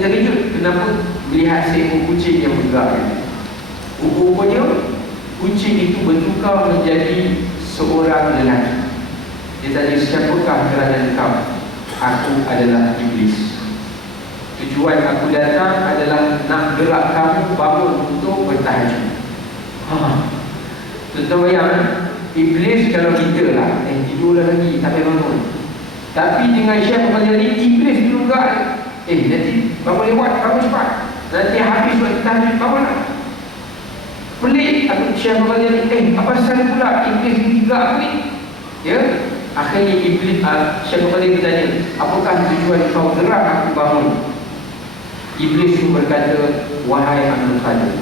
terkejut kenapa melihat seekor kucing yang bergerak. Rupanya kucing itu bertukar menjadi seorang lelaki. Dia tanya, siapakah kerana engkau? Aku adalah iblis. Tujuan aku datang adalah nak gerak kamu bangun untuk bertahajud. Tuan-tuan bayang, iblis kalau kita lah tidurlah lagi, tak payah bangun. Tapi dengan Syekh Muhammad ni, iblis juga nanti bangun lewat, bangun cepat. Nanti habis waktu tahajud, bangunlah. Pelik aku Syekh Muhammad ni, apa salah pula iblis ni juga aku ni? Ya, akhirnya iblis Syekh Muhammad bertanya, apakah tujuan kau gerak aku bangun? Iblis pun berkata, wahai Abdul Qadir,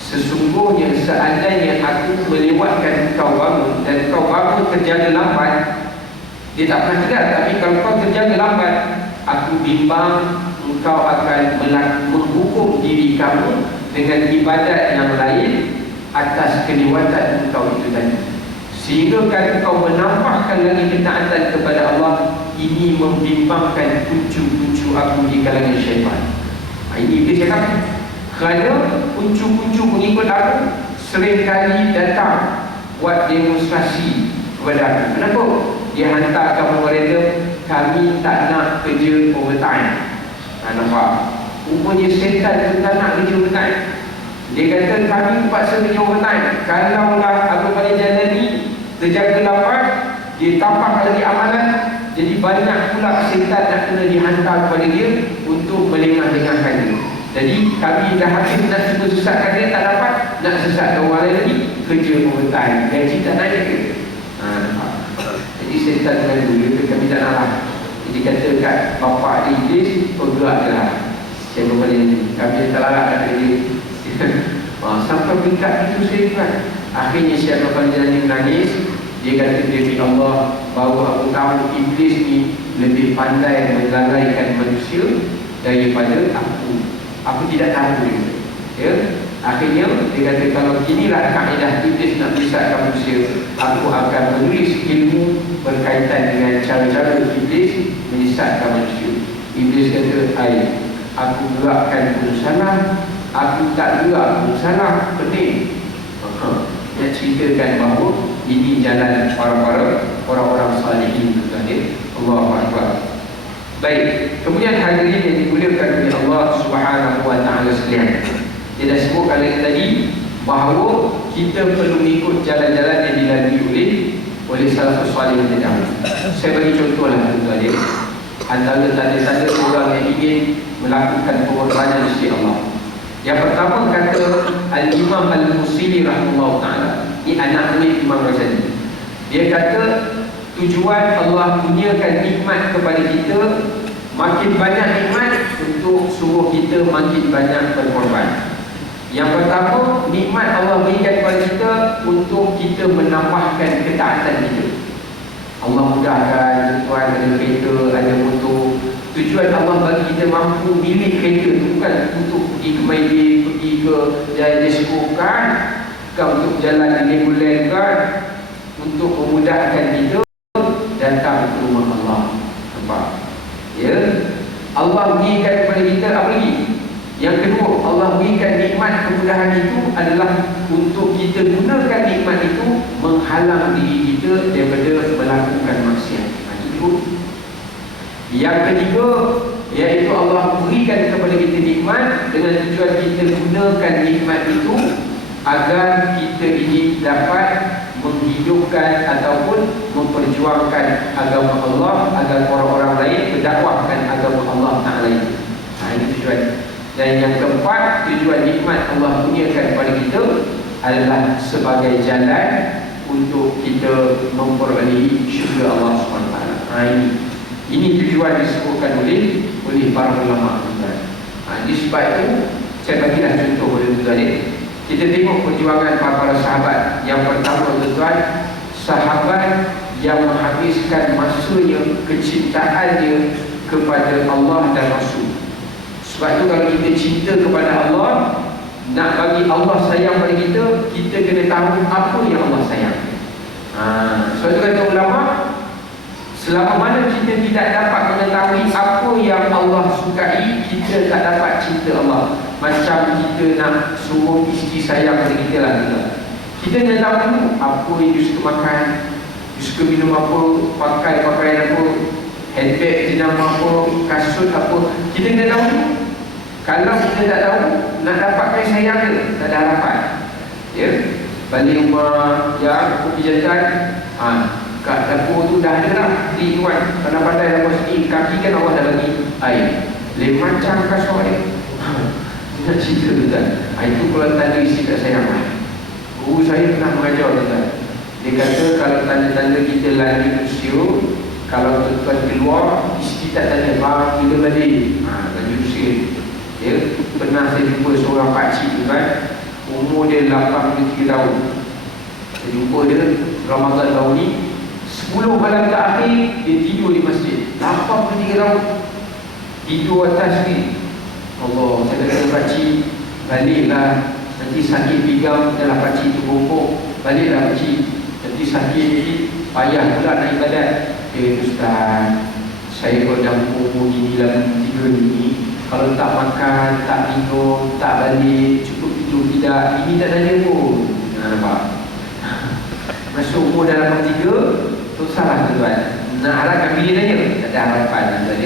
sesungguhnya seandainya aku melewatkan kau bangun dan kau bangun terjaga lambat, dia tak pernah tidak, tapi kalau kau terjaga lambat, aku bimbang engkau akan menghukum diri kamu dengan ibadat yang lain atas kelewatan engkau itu tadi, sehingga kalau kau menambahkan lagi ketaatan kepada Allah, ini membimbangkan kuncu-kuncu aku di kalangan syaitan. Ini Iblis cakap, kerana kuncu-kuncu pengikut aku seringkali datang buat demonstrasi kepada aku. Kenapa? Dia hantar kamu mereka, kami tak nak kerja overtime. Nampak? Rupanya setan tu tak nak kerja overtime. Dia kata kami terpaksa kerja overtime. Kalaulah Abu Khalid Jalani terjaga lambat, dia tambah lagi amalan, jadi banyak pula setan nak kena dihantar kepada dia untuk melengah-lengahkan dia. Jadi kami dah habis nak cuba sesatkan dia, tak dapat, nak sesatkan orang lain lagi, kerja overtime, gaji tak naik ke? Nampak? Jadi setan dengan dia, kami tak nak lah. Jadi kata kat bapak dia, Iblis, bergerak je lah. Saya berbalik ni, kami tak larat kat dia. Sampai peringkat itu saya kan. Akhirnya Syekh Al-Fadhil menangis. Dia kata, demi Allah, bahawa aku tahu Iblis ni lebih pandai melalaikan manusia daripada aku. Aku tidak tahu dia. Ya? Akhirnya dia kata, kalau inilah kaedah Iblis nak menyesatkan manusia, aku akan menulis ilmu berkaitan dengan cara-cara Iblis menyesatkan manusia. Iblis kata, aku gerakkan pun salah, aku tak gerak pun salah, pening. Dia ceritakan bahawa ini jalan orang-orang salihin itu tadi. Allahu Akbar. Baik, kemudian hadirin yang dimuliakan oleh Allah Subhanahu wa taala sekalian. Dia dah sebutkan tadi bahawa kita perlu ikut jalan-jalan yang dilalui oleh salafus salih terdahulu. Saya bagi contohlah tuan-tuan dia. Antara tanda-tanda orang yang ingin melakukan pengorbanan di sisi Allah. Yang pertama kata Al-Imam Al-Musili rahimahullah ta'ala, ini anak murid Imam Ghazali. Dia kata tujuan Allah kurniakan nikmat kepada kita, makin banyak nikmat untuk suruh kita makin banyak berkorban. Yang pertama, nikmat Allah berikan kepada kita untuk kita menambahkan ketaatan kita. Allah mudahkan, tuan ada kereta, ada motor. Tujuan Allah bagi kita mampu milik kereta itu bukan untuk pergi ke Malaysia, pergi ke jalan disco kan, bukan untuk jalan di Legoland kan, untuk memudahkan kita datang ke rumah Allah. Nampak? Ya? Allah berikan kepada kita apa lagi? Yang kedua, Allah berikan nikmat kemudahan itu adalah untuk kita gunakan nikmat itu menghalang diri kita daripada melakukan maksiat. Itu. Yang ketiga, iaitu Allah berikan kepada kita nikmat dengan tujuan kita gunakan nikmat itu agar kita ini dapat menghidupkan ataupun memperjuangkan agama Allah, agar orang-orang lain berdakwahkan agama Allah Ta'ala itu. Ini tujuan. Dan yang keempat, tujuan nikmat Allah kurniakan kepada kita adalah sebagai jalan untuk kita memperolehi syurga Allah SWT. Ini tujuan disebutkan oleh para ulama. Di sebab itu saya bagilah contoh oleh tuan. Kita tengok perjuangan para sahabat. Yang pertama tuan, sahabat yang menghabiskan masanya, kecintaannya kepada Allah dan Rasul. Sebab itu kalau kita cinta kepada Allah, nak bagi Allah sayang pada kita, kita kena tahu apa yang Allah sayang. Sebab itu kata ulama, selama mana kita tidak dapat mengetahui apa yang Allah sukai, kita kita tak dapat cinta Allah. Macam kita nak suruh isteri sayang pada kita lah kita nak tahu apa yang dia suka makan, dia suka minum apa, pakai pakaian apa, handbag jenama apa, kasut apa, kita nak tahu. Kalau kita tak tahu, nak dapatkan sayang ke, tak ada harapan. Ya, balik rumah, ya, kopi jantan, kat dapur tu dah ada lah di Iwan, pandai-pandai dapur sikit, kaki kan Allah dah bagi air, lain macam kasut air. Nak cerita tuan, itu kalau tanda isi tak sayang lah. Guru saya pernah mengajar tuan, dia kata kalau tanda-tanda kita lagi usia, kalau tuan keluar, isteri tak tanya, bang, bila balik? Lagi usia. Ya, pernah saya jumpa seorang pakcik tu kan, umur dia 83 tahun. Saya jumpa dia Ramadan tahun ni, 10 malam terakhir dia tidur di masjid. 83 tahun tidur atas ni. Allah, saya kata pakcik, baliklah, nanti sakit pinggang. Dalam pakcik tu bongkok, baliklah pakcik, nanti sakit ni payah pula nak ibadat. Ustaz, saya kalau dah umur gini lah 3 ni, kalau tak makan, tak minum, tak balik, cukup tidur tidak, ini tak tanya pun. Nampak? Masuk umur dalam 3, tu salah tuan. Nak harapkan bila tanya, tak ada harapan tuan.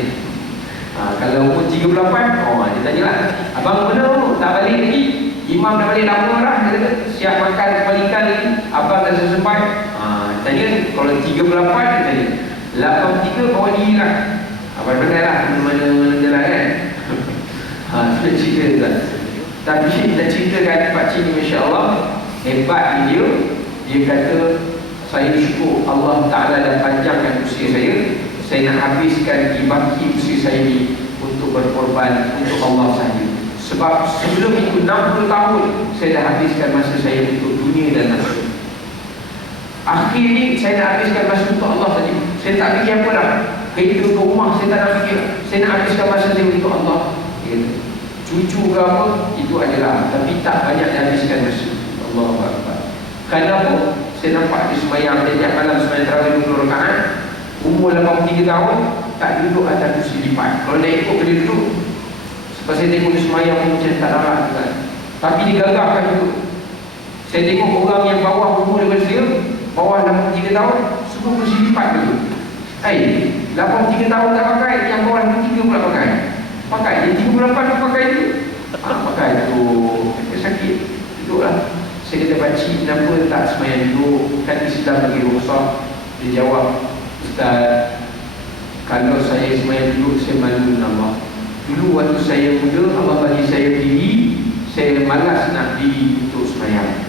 Kalau umur 38, dia tanya lah, abang mana tu? Tak balik lagi. Imam dah balik lama lah, dia kata siap makan balikan lagi, abang dah sesempat. Tanya, kalau 38 dia tanya, 83 bawa diri lah. Abang pandai lah mana jalan kan. Sudah cerita tuan. Tapi kita ceritakan pakcik ni, Masya Allah, hebat dia. Dia kata, saya syukur Allah Ta'ala dah panjangkan usia saya. Saya nak habiskan ibaki usia saya ni untuk berkorban untuk Allah sahaja. Sebab sebelum itu 60 tahun saya dah habiskan masa saya untuk dunia dan akhirat. Akhir ni saya nak habiskan masa untuk Allah saja. Saya tak fikir apa dah. Kereta ke rumah saya tak nak fikir. Saya nak habiskan masa saya untuk Allah. Cucu ke apa, itu adalah, tapi tak banyak dihabiskan masa. Allahu Akbar. Kenapa? Saya nampak di sembahyang setiap malam, sembahyang tarawih 20 rakaat, umur 83 tahun, tak duduk atas kursi lipat. Kalau dah ikut dia duduk. Sebab saya tengok di sembahyang pun macam tak larat juga. Tapi digagahkan duduk. Saya tengok orang yang bawah umur daripada saya, bawah 83 tahun, semua kursi lipat dulu. 83 tahun tak pakai, yang bawah 63 pula pakai. Pakai, yang 38 tu pakai tu. Pakai tu, sakit. Duduklah. Saya kata, pakcik, kenapa tak sembahyang duduk? Kan Islam bagi rukhsah. Dia jawab, Ustaz, kalau saya sembahyang duduk, saya malu dengan Allah. Dulu waktu saya muda, Allah bagi saya diri, saya malas nak diri untuk sembahyang.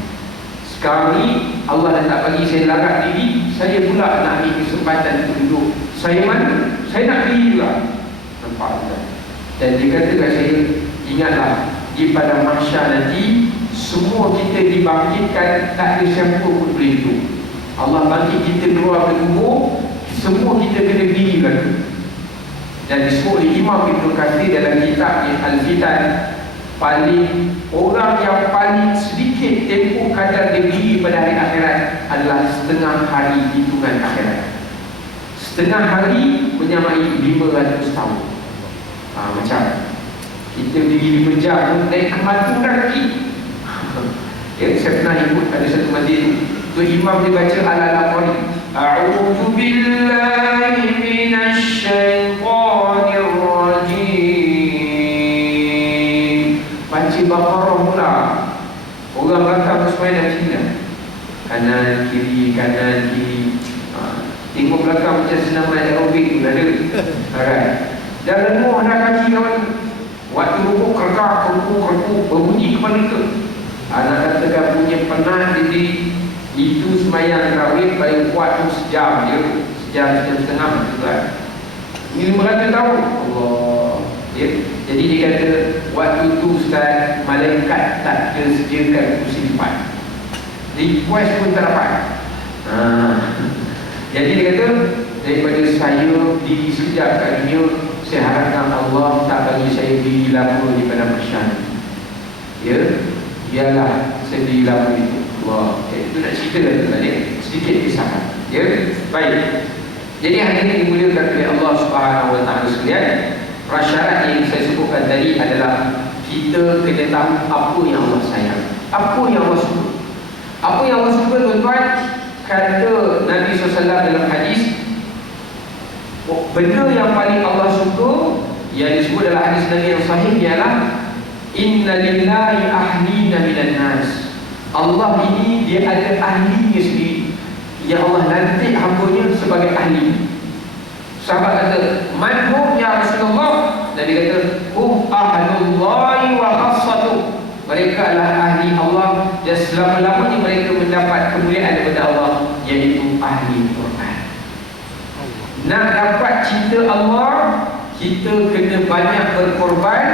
Sekarang ni Allah dah tak bagi saya larat diri, saya pula nak ambil kesempatan untuk duduk. Saya malu, saya nak diri juga. Nampak tak? Dan dia kata kat saya, ingatlah, di pada mahsyar nanti, semua kita dibangkitkan, tak ada siapa pun boleh hidup. Allah bangkit kita keluar dari kubur, semua kita kena diri lagi. Dan disebut oleh Imam Ibn Katsir dalam kitabnya Al-Fitan, orang yang paling sedikit tempoh kadar dia diri pada hari akhirat adalah setengah hari hitungan akhirat. Setengah hari menyamai 500 tahun. Macam kita diri 5 jam naik ke matu kaki. Saya pernah ikut ada satu majlis tu, imam dia baca Al-Alaqari, A'udzu billahi minasy syaithanir rajim. Baca Baqarah mula. Orang belakang semuanya dah cina. Kanan kiri, kanan kiri. Tengok belakang macam senam aerobik tu ada. Alright. Dah lemuh dah kaki kawan. Waktu rukuk kerkak, berbunyi kepala tu. Anak katakan punya penat diri. Itu sembahyang tarawih paling kuat tu sejam je. Sejam setengah tu kan. Ini 500 tahun. Allah. Ya. Jadi dia kata waktu tu Ustaz, malaikat tak tersediakan kursi lipat. Request pun tak dapat. Jadi dia kata, daripada saya diri sekejap kat dunia, saya harapkan Allah tak bagi saya diri lama di pada mahsyar. Ya, biarlah saya diri lama itu. Allah. Itu nak cerita tadi, sedikit kisah. Ya, baik. Jadi hari ini dimuliakan oleh Allah Subhanahu Wa Taala sekalian. Prasyarat yang saya sebutkan tadi adalah kita kena tahu apa yang Allah sayang, apa yang Allah suka. Apa yang Allah suka, tuan-tuan, kata Nabi SAW dalam hadis, benda yang paling Allah suka yang disebut dalam hadis Nabi yang sahih ialah inna lillahi ahlina minan nas. Allah ini dia ada ahlinya sendiri, yang Allah lantik hambanya sebagai ahli. Sahabat kata, man hum ya Rasulullah? Nabi kata, hum ahlullahi wa khassatuh. Mereka adalah ahli Allah dan selama-lamanya mereka mendapat kemuliaan daripada Allah, iaitu ahli Quran. Nak dapat cinta Allah, kita kena banyak berkorban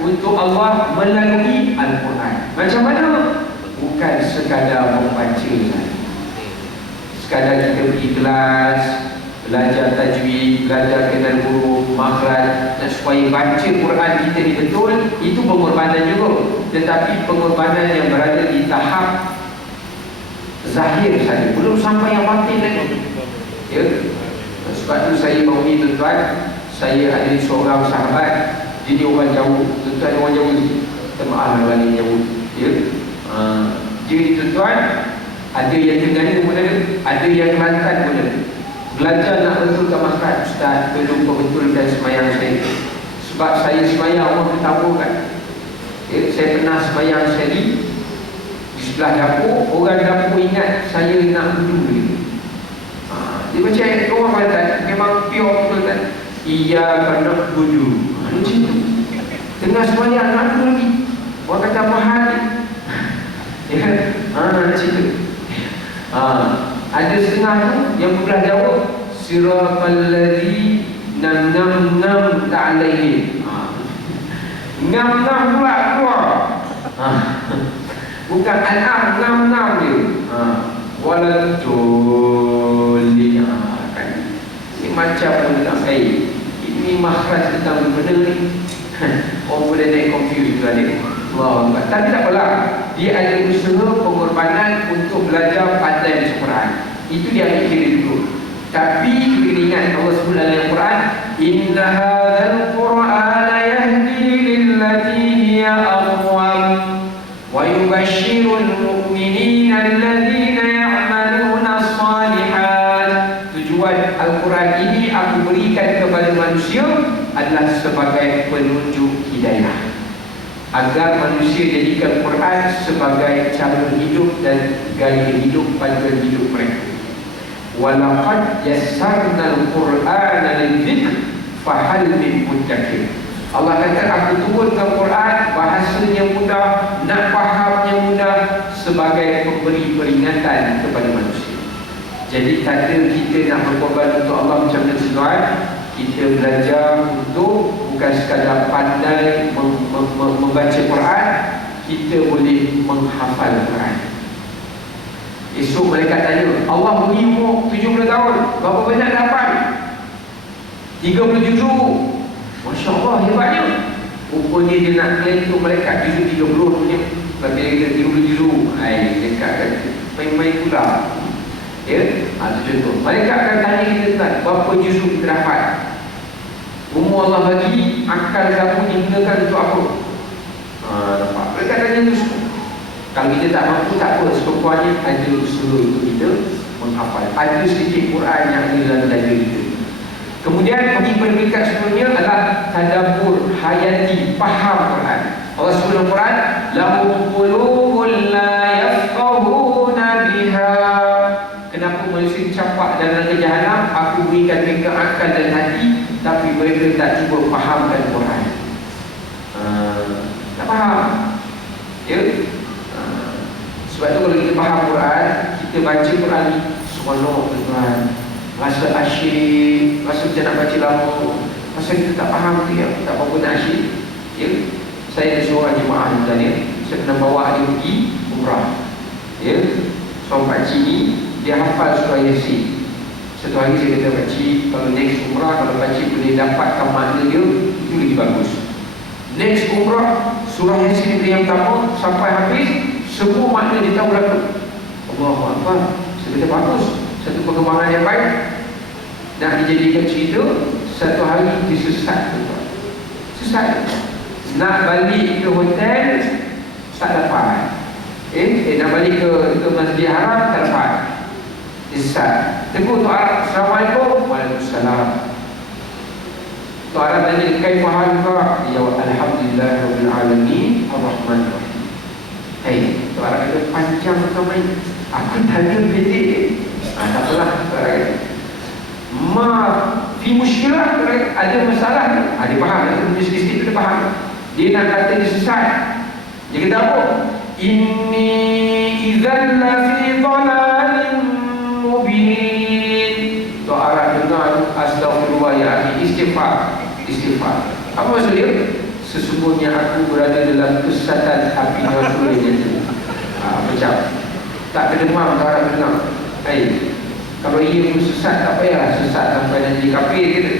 untuk Allah melalui Al-Quran. Macam mana? Bukan sekadar membaca saja. Sekadar kita pergi kelas, belajar tajwid, belajar kenal huruf, makhraj, dan supaya baca Quran kita ni betul, itu pengorbanan juga. Tetapi pengorbanan yang berada di tahap zahir saja, belum sampai yang batin lagi. Ya. Sebab tu saya baru ni, tuan-tuan, saya ada seorang sahabat, dia ni orang jauh, tuan-tuan, orang jauh ni, minta maaf orang ni jauh. Ya. Dia ni, tuan-tuan, ada yang Terengganu pun ada yang Kelantan pun ada. Belajar nak betulkan makhraj, Ustaz, tolong betulkan semayang saya. Sebab saya semayang orang pertama kan. Ya, saya pernah semayang sekali di sebelah dapur, orang dapur ingat saya nak wudu dia. Dia macam orang Kelantan, memang pure betul kan. Iya nak wudu. Macam tu. Tengah semayang nak wudu lagi. Orang kata mahal ni. Ya kan? Macam tu. Ada setengah tu yang belah Jawa, siratal ladzi nam ta'alaihi. Ngam pula keluar. Bukan an'am, ngam dia. Waladulli. Kan ini macam pun tak baik. Ini makhraj tentang benda ni. Orang boleh naik confuse tu adik. Allah. Tapi tak apalah, dia ada usaha pengorbanan untuk belajar pandai baca Quran. Itu dia ambil kira dulu. Tapi kita ingat Allah sebut dalam Al-Quran, inna hadzal Qur'ana yahdi lillati hiya aqwam wa yubashshirul mu'minina alladhina ya'maluna as-salihat. Tujuan Al-Quran ini aku berikan kepada manusia adalah sebagai penunjuk hidayah, agar manusia jadikan Quran sebagai cara hidup dan gaya hidup panduan hidup mereka. Walaqad yassarnal Qur'ana lidzikr fahal min muddakir. Allah kata aku turunkan Quran, bahasanya mudah, nak fahamnya mudah, sebagai pemberi peringatan kepada manusia. Jadi kata kita nak berkorban untuk Allah macam mana tuan? Kita belajar untuk bukan sekadar pandai membaca Quran, kita boleh menghafal Quran. Esok mereka tanya, Allah beri umur 70 tahun, berapa banyak dapat? 30 juzuk. Masya Allah, hebatnya. Rupanya dia nak claim tu mereka juzuk 30 punya. Bagi dia 30 juzuk. Dekat kan main-main pula. Ya, itu contoh. Mereka akan tanya kita tentang berapa juzuk kita dapat. Umur Allah bagi, akal kamu digunakan untuk apa? Nampak? Mereka tanya itu semua. Kalau kita tak mampu, tak apa. Sekurang-kurangnya ada usaha untuk kita menghafal. Ada sedikit Quran yang ada dalam dada kita. Kemudian pergi peringkat sebelumnya adalah tadabbur, hayati, faham Quran. Allah sebut dalam Quran, lahum qulubun la yafqahuna biha. Kenapa manusia campak dan neraka jahanam? Aku berikan mereka akal dan hati, tapi mereka tak cuba fahamkan Quran. Tak faham. Ya? Sebab tu kalau kita faham Quran, kita baca Quran ni seronok tuan. Rasa asyik, rasa kita nak baca lama. Rasa kita tak faham tu ya, tak apa nak asyik. Ya? Saya ada seorang jemaah tuan ya. Saya pernah bawa dia pergi umrah. Ya? Seorang pakcik ni dia hafal surah Yasin. Satu hari saya kata, pakcik, kalau next umrah, kalau pakcik boleh dapatkan makna dia, itu lagi bagus. Next umrah, surah Yasin dia yang pertama sampai habis, semua makna dia tahu berapa. Allahu Akbar. Saya kata bagus, satu perkembangan yang baik. Nak dijadikan cerita, satu hari disesat tuan. Sesat. Nak balik ke hotel tak dapat. Nak balik ke Masjid Haram tak dapat. Sesat. Tegur tu Arab, Assalamualaikum. Waalaikumsalam. Tu Arab tanya, kaifa haluka? Ya alhamdulillah rabbil alamin arrahmanir rahim. Tu Arab kata, panjang kau main. Aku tanya pendek. Tak apalah. Tu Arab kata, ma fi muskilah, ada masalah ni. Dia faham, dia punya sikit-sikit dia faham. Dia nak kata dia sesat. Dia kata apa? Inni idzan la fi dhalalin mubin. Tu Arab dengar, astagfirullah ya akhi, istighfar. Apa maksud dia? Sesungguhnya aku berada dalam kesesatan api neraka yang macam tak kedemam ke arah dengar. Kalau ia pun sesat, tak payahlah sesat sampai nanti kafir kita.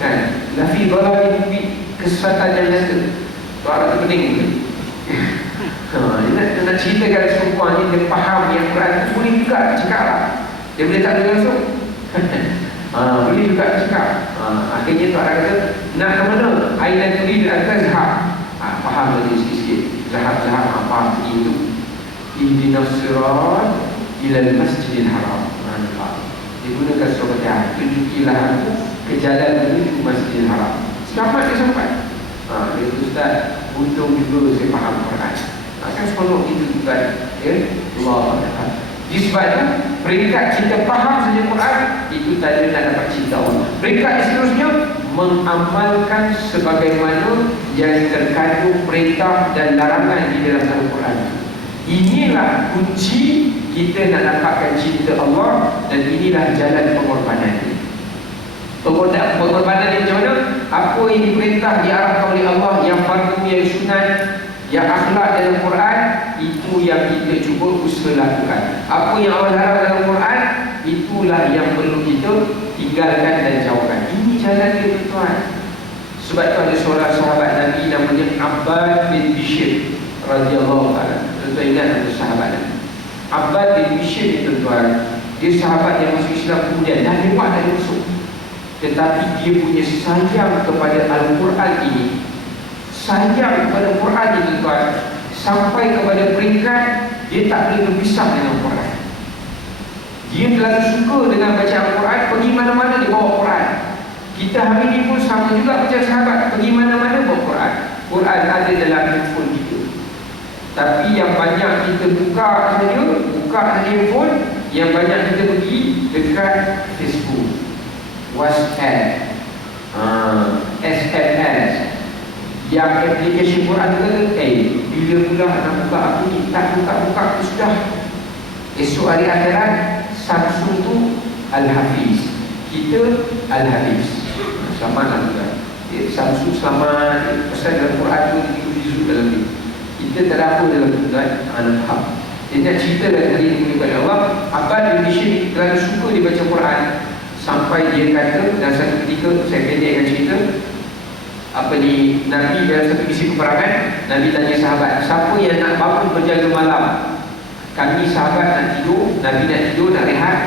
Kan? Lafi dhalalin mubin, kesesatan yang nyata. Tu Arab tu pening. Dia nak ceritakan serupa ni, dia faham yang Quran tu boleh juga cakap lah. Dia boleh tak boleh langsung. Boleh juga cakap. Akhirnya tu Arab kata, nak ke mana? Aina turid al-tazhab. Faham lagi sikit-sikit. Zahab apa itu? Ihdinas sirat ilal masjidil haram. Digunakan surah, tunjukilah aku ke jalan menuju Masjidil Haram. Selamat dia sampai. Dia Ustaz, untung juga saya faham Quran. Kan seronok itu juga. Allah. Disebabkan peringkat kita faham saja Quran, itu tanda nak dapat cinta Allah. Peringkat seterusnya, mengamalkan sebagaimana yang terkandung perintah dan larangan di dalam Al-Quran. Inilah kunci kita nak dapatkan cinta Allah, dan inilah jalan pengorbanan. Pengorbanan ni macam mana? Apa yang diperintah, diarahkan oleh Allah, yang fardu, yang sunat, yang akhlak dalam Quran, itu yang kita cuba usaha lakukan. Apa yang Allah larang dalam Quran, itulah yang perlu kita tinggalkan dan jauhkan. Ini jalan dia, tuan. Sebab tu ada seorang sahabat Nabi namanya Abbad bin Bishr radhiyallahu ta'ala. Tuan ingat ada sahabat Nabi Abbad bin Bishr itu, tuan. Dia sahabat yang masuk Islam kemudian dah hebat dah masuk. Tetapi dia punya sayang kepada Al-Quran ini, sayang kepada Quran itu, tuan, sampai kepada peringkat dia tak boleh berpisah dengan Quran. Dia terlalu suka dengan baca Al-Quran, pergi mana-mana dia bawa Quran. Kita hari ini pun sama juga macam sahabat, pergi mana-mana bawa Quran. Quran ada dalam handphone kita. Tapi yang banyak kita buka saja handphone, yang banyak kita pergi dekat Facebook, WhatsApp, SMS. Yang aplikasi Quran kata, bila pula nak buka aku ni, tak buka sudah. Esok hari akhirat, Samsung tu Al-Hafiz, kita Al-Hafiz. Selamat lah. Samsung selamat. Pasal dalam Quran tu dizu dalam ni. Kita tak ada apa dalam Quran. Faham. Dia nak cerita dari ini kepada Allah. Abbad bin Bishr terlalu suka dia baca Quran, sampai dia kata, dan satu ketika, saya pendekkan cerita, Nabi dalam satu misi peperangan, Nabi tanya sahabat, siapa yang nak bangun berjaga malam? Kami sahabat nak tidur, Nabi nak tidur, nak rehat.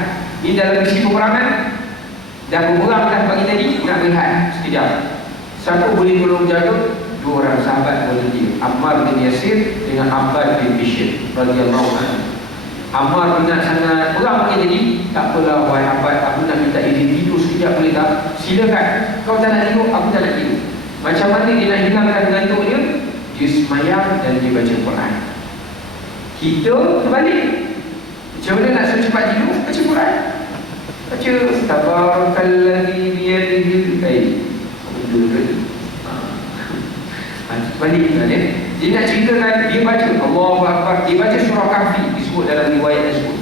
Ini dalam misi peperangan, dah berperang dah pagi tadi, nak rehat sekejap. Siapa boleh tolong jaga? Dua orang sahabat volunteer, Ammar bin Yasir dengan Abbad bin Bishr radhiyallahu anhu. Ammar nak sangat perang pagi tadi, tak apalah wahai Abbad, aku nak minta izin tidur sekejap, boleh tak? Silakan. Kau tak nak tidur, aku tak nak tidur. Macam mana dia nak hilangkan ngantuk dia? Dia semayang dan dia baca Quran. Kita terbalik. Macam mana nak suruh cepat tidur? Baca Quran. Baca Tabarakalladzi biyadihi balik kan, dia nak ceritakan, dia baca Allahu Akbar, dia baca surah Kahfi, disebut dalam riwayat tersebut.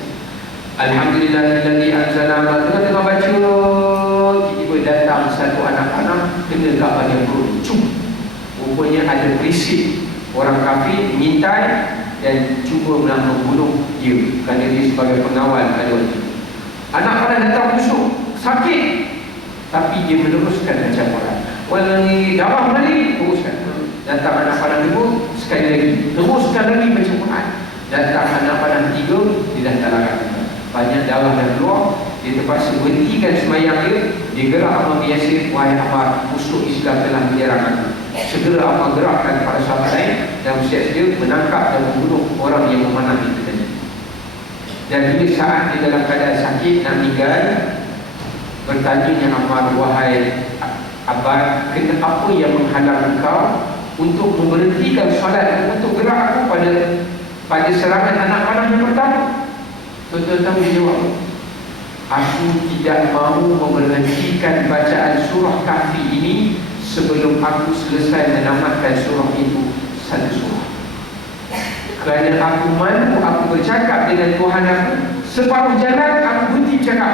Alhamdulillahilladzi anzala ala, tengah baca, tiba-tiba datang satu anak panah kena kat bahagian perut. Rupanya ada prinsip orang kafir mengintai dan cuba nak membunuh dia, kerana dia sebagai pengawal ada waktu. Anak panah datang busuk, sakit, tapi dia meneruskan baca Quran. Walau darah balik, teruskan. Datang anak panah kedua, sekali lagi, teruskan lagi baca Quran. Datang anak panah ketiga, dia dah tak larang. Banyak darah dah keluar, dia terpaksa berhentikan semayang dia. Dia gerak Ammar bin Yasir, wahai Ammar, musuh Islam telah menyerang aku. segera Allah gerakkan para sahabat lain dan bersiap sedia menangkap dan membunuh orang yang memanah itu tadi. Dan bila saat di dalam keadaan sakit nak meninggal, bertanya Ammar, wahai Abbas, apa yang menghalang engkau untuk memberhentikan solat, untuk gerak aku pada serangan anak panah yang pertama? Tuan-tuan tahu dia jawab, aku tidak mahu memberhentikan bacaan surah Kahfi ini sebelum aku selesai menamatkan surah itu satu surah. Kerana aku malu aku bercakap dengan Tuhan aku, separuh jalan aku berhenti bercakap.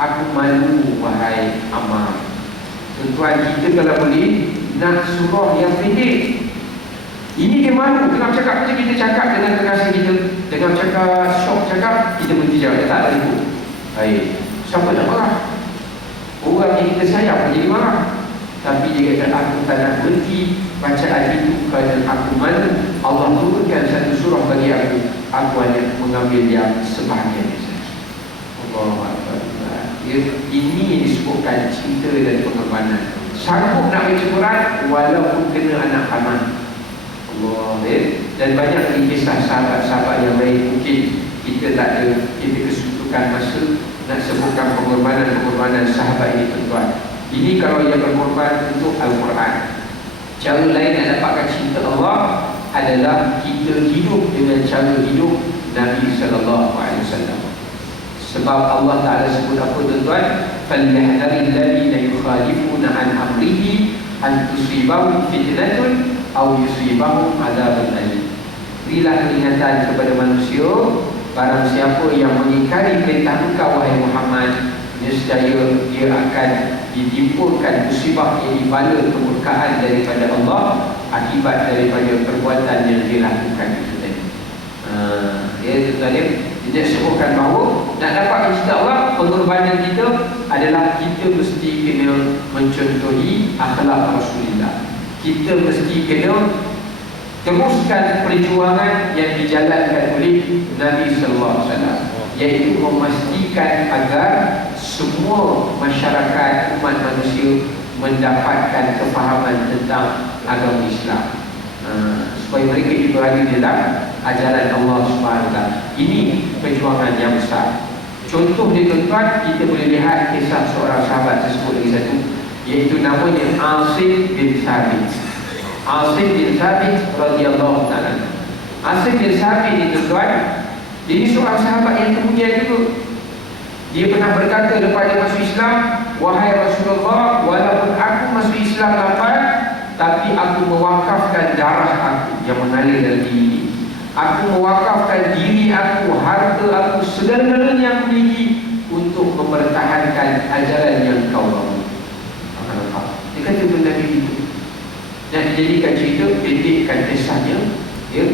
Aku malu, wahai Ammar. Tuan-tuan, kita kalau boleh nak surah yang pendek. Ini dia malu tengah cakap. Macam kita cakap dengan kekasih kita, tengah cakap, syok cakap, kita berhenti jawab, dia tak ada ibu. Baik, siapa nak marah? Orang yang kita sayang pun jadi marah. Tapi dia kata, aku tak nak berhenti bacaan itu kerana aku malu. Allah turunkan satu surah bagi aku, aku hanya mengambil yang sebahagian saja. Allahuakbar. Ini yang disebutkan cinta dan pengorbanan. Sanggup nak baca Quran walaupun kena anak panah. Allah. Dan banyak lagi kisah sahabat-sahabat yang lain. Mungkin kita tak ada, kita kesudukan masa nak sebutkan pengorbanan sahabat ini, tuan-tuan. Ini kalau yang berkorban untuk Al-Quran. Cara lain nak dapatkan cinta Allah adalah kita hidup dengan cara hidup Nabi SAW. Sebab Allah Ta'ala sebut apa, tuan-tuan? فَلْيَحْذَرِ الَّذِينَ يُخَالِفُونَ عَنْ أَمْرِهِ أَنْ تُصِيبَهُمْ فِتْنَةٌ أَوْ يُصِيبَهُمْ عَذَابٌ أَلِيمٌ. Berilah peringatan kepada manusia, barang siapa yang mengingkari perintah engkau wahai Muhammad, nescaya dia akan ditimpulkan musibah yang dibala kemurkaan daripada Allah akibat daripada perbuatan yang dia lakukan itu tadi. Tuan-tuan, dia sebutkan bahawa nak dapat cinta Allah, pengorbanan kita adalah kita mesti kena mencontohi akhlak Rasulullah. Kita mesti kena teruskan perjuangan yang dijalankan oleh Nabi SAW, iaitu memastikan agar semua masyarakat umat manusia mendapatkan kefahaman tentang agama Islam, supaya mereka juga berada dalam ajaran Allah SWT. Ini perjuangan yang besar. Contoh dia, tuan-tuan, kita boleh lihat kisah seorang sahabat tersebut lagi satu, iaitu namanya Asim bin Thabit. Asim bin Thabit radhiyallahu ta'ala. Asim bin Thabit ini, tuan-tuan, dia ini seorang sahabat yang kemudian juga. Dia pernah berkata lepas dia masuk Islam, wahai Rasulullah, walaupun aku masuk Islam lambat, tapi aku mewakafkan darah aku yang mengalir dalam diri ini. Aku mewakafkan diri aku, harta aku, segala-galanya yang aku miliki untuk mempertahankan ajaran yang kau bawa. Dia kata benda itu. Dan dijadikan cerita, pendekkan kisahnya,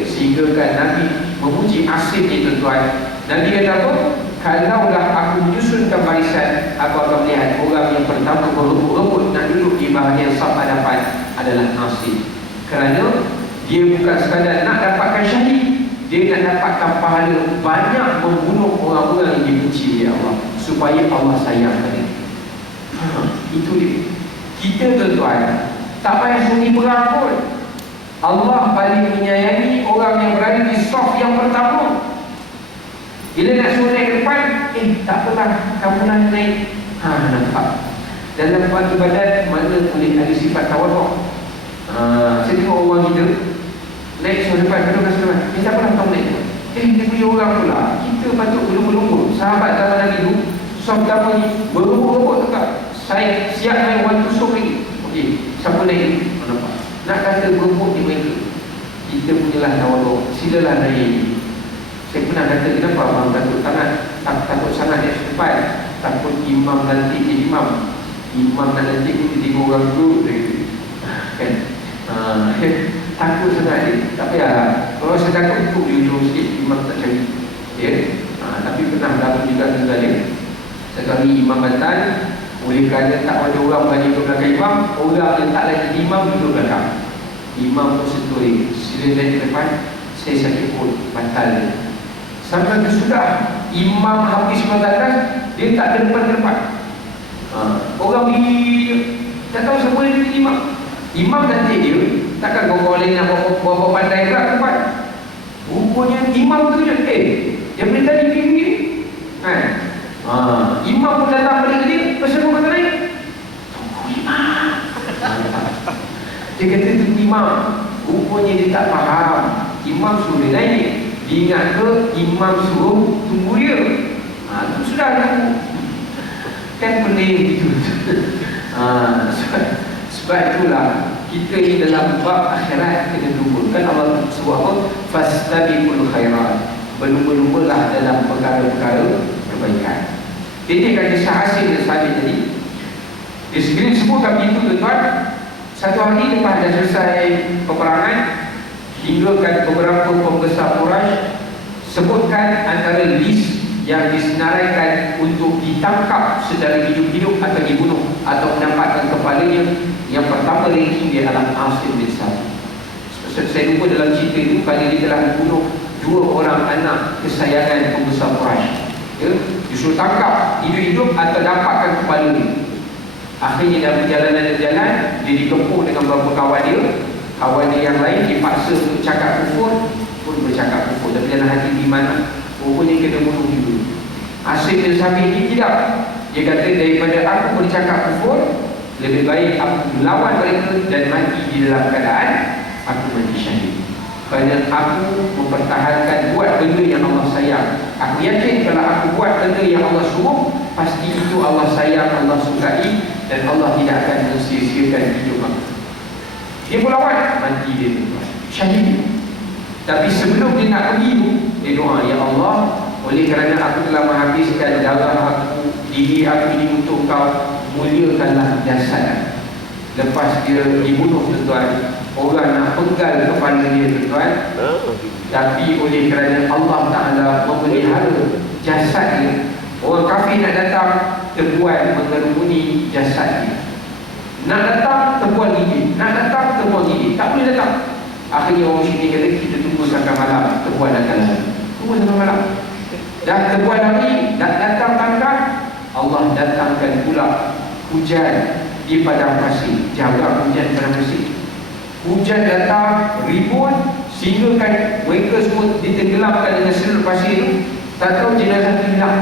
sehingga kan Nabi memuji Asim itu, tuan. Nabi kata apa? Kalaulah aku menyusunkan barisan, aku akan melihat orang yang pertama berebut-rebut nak duduk di bahagian saf hadapan adalah Asim. Kerana dia bukan sekadar nak dapatkan syahid, dia nak dapatkan pahala banyak membunuh orang-orang yang dibenci oleh Allah, supaya Allah sayangkan dia. Itu dia. Kita, tuan-tuan, tak payah sunyi perang pun. Allah paling menyayangi orang yang berada di saf yang pertama. Bila nak suruh naik ke depan, tak apalah, kamu nak naik. Nampak. Dalam bab ibadat mana boleh ada sifat tawaduk. Saya tengok orang kita naik suruh depan, duduk kat depan. Tak apalah kamu naik. Dia punya orang pula. Kita patut berlumba-lumba. Sahabat zaman Nabi dulu, saf pertama ni berlumba-lumba tak? Saya siap naik orang tusuk lagi. Okey, siapa naik? Nampak. Nak kata berebut di mereka, kita punyalah tawaduk. Silalah naik. Saya pernah kata, kenapa abang takut sangat naik depan? Takut imam nanti jadi imam. Imam nanti pun tiga orang dulu kan? Takut sangat dia. Tapi kalau saya takut untuk jujur sikit, imam tak cari. Tapi pernah berlaku juga tentang dia. Sekali imam batal, oleh kerana tak ada orang berani duduk belakang imam, orang yang tak lagi imam duduk belakang. Imam pun sentuh dia, sila naik ke depan, saya sakit pun, batal dia. Sampai ke sudah imam habis berdatas, dia tak ada depan-depan. Orang tak tahu siapa yang jadi imam. Imam nanti dia, takkan kau boleh nak bawa pandai pula tempat. Rupanya imam tu je, dia boleh tadi gini kan? Imam pun datang balik dia, pasal kau kata naik? Tunggu imam. Dia kata tu imam. Rupanya dia tak faham. Imam suruh dia naik. Dia ingat ke imam suruh tunggu dia. Itu sudah tunggu. Kan pening gitu. Sebab itulah kita ni dalam bab akhirat kena lumba. Kan Allah sebut apa? Fastabiqul khairat. Berlumba-lumbalah dalam perkara-perkara kebaikan. Ini kan kisah Hasim dan Sabit tadi. Di sini sebutkan pintu tuan-tuan. Satu hari lepas dah selesai peperangan, hinggakan beberapa pembesar Quraisy sebutkan antara list yang disenaraikan untuk ditangkap secara hidup-hidup atau dibunuh atau mendapatkan kepalanya. Yang pertama ranking dia adalah Asim bin Sabit. Saya lupa dalam cerita itu kerana dia telah membunuh 2 orang anak kesayangan pembesar Quraisy. Ya, disuruh tangkap hidup-hidup atau dapatkan kepala dia. Akhirnya dalam perjalanan jalan, dia dikepung dengan beberapa kawan dia. Kawan dia yang lain dipaksa untuk cakap kufur, pun bercakap kufur. Tapi dalam hati iman, rupanya kena bunuh dulu. Asim bin Sabit ini tidak. Dia kata daripada aku bercakap kufur, lebih baik aku melawan mereka dan mati di dalam keadaan aku mati syahid. Kerana aku mempertahankan buat benda yang Allah sayang. Aku yakin kalau aku buat benda yang Allah suruh, pasti itu Allah sayang, Allah sukai, dan Allah tidak akan mensia-siakan hidup aku. Dia pun lawan, mati dia syahid. Tapi sebelum dia nak pergi tu, dia doa, ya Allah, oleh kerana aku telah menghabiskan darah aku, diri aku ini untuk kau, muliakanlah jasad. Lepas dia dibunuh tuan-tuan, orang nak penggal kepala dia tuan-tuan, tapi oleh kerana Allah Ta'ala memelihara jasad dia, orang kafir nak datang, terbuat mengerumuni jasad dia. Nak datang, terbuat gigi. Nak datang, terbuat gigi. Tak boleh datang. Akhirnya orang sini kata, kita tunggu sampai malam, terbuat datang lagi. Tunggu sampai malam. Dah terbuat lagi, nak datang tangkap, Allah datangkan pula hujan di padang pasir. Jaga hujan padang pasir. Hujan datang, ribut, sehingga kan mereka semua ditenggelamkan dengan seluruh pasir itu. Tak tahu jenazah itu hilang.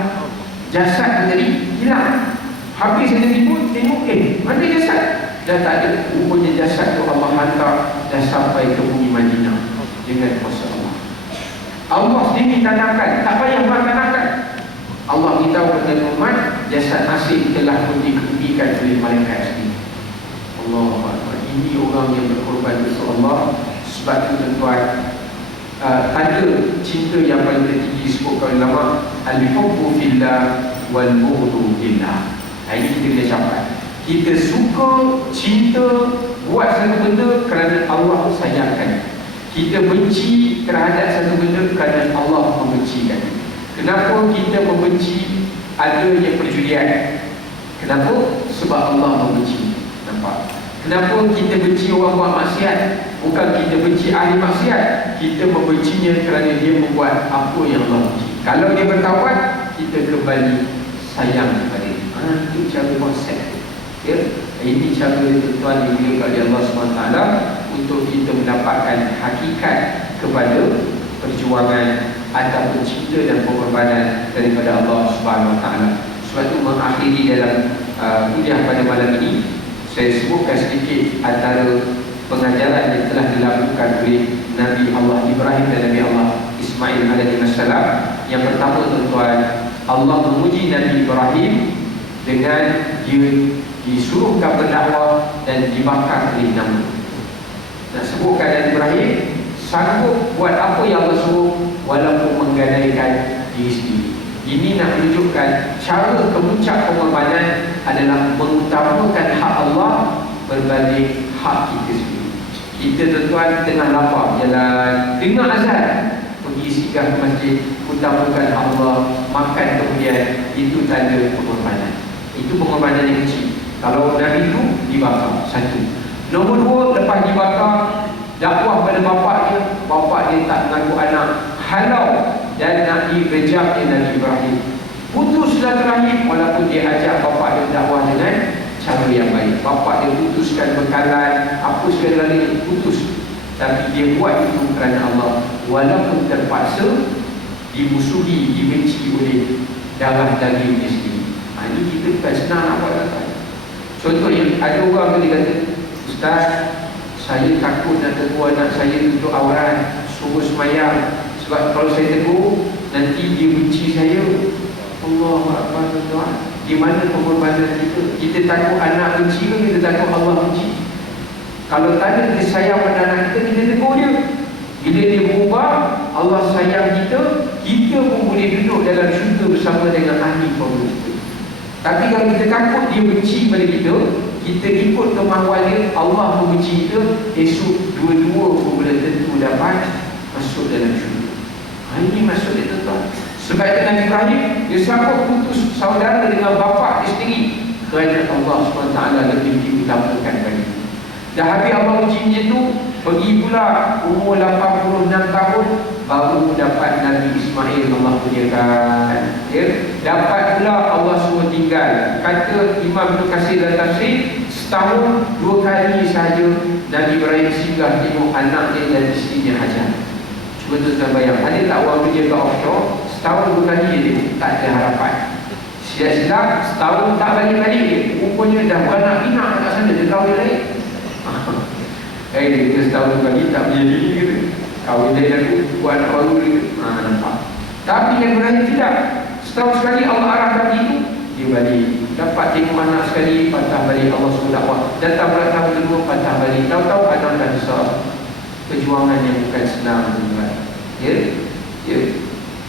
Jasad tadi hilang. Habis dia ribut, tengok, mana jasad? Dah tak ada. Rupanya jasad itu Allah hantar dah sampai ke bumi Madinah dengan kuasa Allah. Allah sendiri tanamkan, tak payah tanamkan. Allah beritahu kepada Muhammad, jasad Asim telah pun dikebumikan oleh malaikat sendiri. Allahu Akbar. Ini orang yang berkorban untuk Allah. Sebab itu tuan-tuan, tanda cinta yang paling tertinggi disebutkan ulama, al-hubbu fillah wal bughdu fillah. Ini kita boleh capai. Kita suka, cinta, buat satu benda kerana Allah sayangkan. Kita benci terhadap satu benda kerana Allah membencikan. Kenapa kita membenci adanya perjudian? Kenapa? Sebab Allah membenci. Nampak? Kenapa kita benci orang buat maksiat? Bukan kita benci ahli maksiat. Kita membencinya kerana dia membuat apa yang Allah benci. Kalau dia bertaubat, kita kembali sayang kepada dia. Itu cara konsep. Ya? Ini cara tuan dimuliakan oleh Allah SWT untuk kita mendapatkan hakikat kepada perjuangan ataupun cinta dan pengorbanan daripada Allah SWT. Sebab itu mengakhiri dalam kuliah pada malam ini, saya sebutkan sedikit antara pengajaran yang telah dilakukan oleh Nabi Allah Ibrahim dan Nabi Allah Ismail alaihissalam. Yang pertama tuan-tuan, Allah memuji Nabi Ibrahim dengan dia disuruhkan berdakwah dan dibakar oleh nama. Nak sebutkan Nabi Ibrahim sanggup buat apa yang Allah suruh walaupun menggadaikan diri sendiri. Ini nak menunjukkan cara kemuncak pengorbanan adalah mengutamakan hak Allah berbanding hak kita sendiri. Kita tuan-tuan tengah lapar jalan, dengar azan, pergi singgah ke masjid, utamakan Allah, makan kemudian, itu tanda pengorbanan. Itu pengorbanan yang kecil. Kalau Nabi itu dibakar, satu. Nombor dua, lepas dibakar, dakwah pada bapak dia tak mengaku anak, halau dan nak direjamnya Nabi Ibrahim. Putus silaturahim walaupun dia ajak bapak dia dakwah dengan cara cara yang baik. Bapa dia putuskan bekalan, apa segala-galanya putus, tapi dia buat itu kerana Allah, walaupun terpaksa dimusuhi, dibenci oleh darah daging dia sendiri. Ini kita bukan senang nak buat tuan. Contohnya ada orang tu dia kata, Ustaz, saya takut nak tegur anak saya untuk aurat, suruh semayang, sebab kalau saya tegur nanti dia benci saya. Allah Akbar tuan. Di mana pengorbanan kita? Kita takut anak benci ke kita takut Allah benci? Kalau tanda kita sayang pada anak kita, kita tegur dia. Bila dia berubah, Allah sayang kita, kita pun boleh duduk dalam syurga bersama dengan ahli kaum kita. Tapi kalau kita takut dia benci pada kita, kita ikut kemahuan dia, Allah membenci kita, esok dua-dua pun boleh tentu dapat masuk dalam syurga. Ini maksud dia tuan. Sebab itu Nabi Ibrahim, dia sanggup putus saudara dengan bapa dia sendiri kerana Allah SWT lebih diutamakan bagi. Dah habis Allah uji macam tu, pergi pula umur 86 tahun baru dapat Nabi Ismail Allah kurniakan. Ya, dapat pula Allah suruh tinggal. Kata Imam Ibn Katsir dalam tafsir, setahun 2 kali sahaja Nabi Ibrahim singgah tengok anaknya dan isterinya Hajar. Cuba tuan bayang, ada tak orang kerja kat offshore, setahun 2 kali je dia, tak ada harapan. Silap-silap setahun tak balik-balik dia, rupanya dah beranak pinak kat sana, dia kahwin lain. Dia setahun 2 kali tak menjadi dia, kahwin lain aku, buat anak baru dia. Nampak. Tapi yang Ibrahim tidak, setahun sekali Allah arahkan itu, dia balik. Dapat tengok anak sekali, patah balik, Allah suruh dakwah. Datang pula tahun kedua, patah balik. Tahu-tahu anak dah besar. Perjuangan yang bukan senang, tuan. Ya? Ya.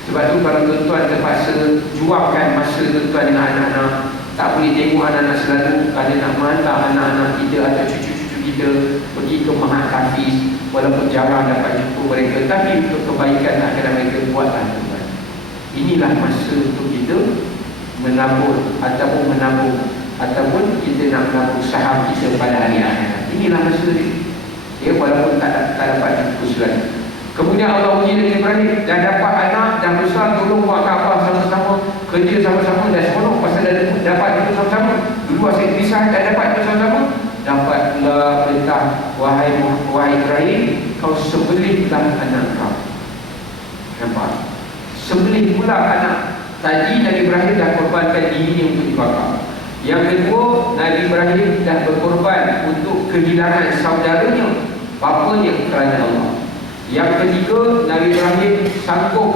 Sebab tu kalau tuan-tuan terpaksa juangkan masa tuan dengan anak-anak, tak boleh tengok anak-anak selalu kerana nak menghantar anak-anak kita atau cucu-cucu kita pergi ke Mahat Hafiz, walaupun jarang dapat jumpa mereka, tapi untuk kebaikan nak kena mereka buatlah tuan. Inilah masa untuk kita menabur ataupun menabung, ataupun kita nak menabung saham kita pada hari akhirat. Inilah masa dia. Ya, walaupun tak dapat jumpa lagi. Kemudian Allah uji dengan Ibrahim, dah dapat anak, dah besar, tolong buat Kaabah sama-sama, kerja sama-sama, dah seronok pasal dah dapat itu sama-sama. Dulu asyik pisah, dah dapat itu sama-sama. Dapat pula perintah, wahai Ibrahim, kau sebelihlah anak kau. Nampak? Sebelih pula anak. Tadi Nabi Ibrahim dah korbankan dirinya untuk dibakar. Yang kedua, Nabi Ibrahim dah berkorban untuk kehilangan saudaranya, bapanya kerana Allah. Yang ketiga, Nabi Ibrahim sanggup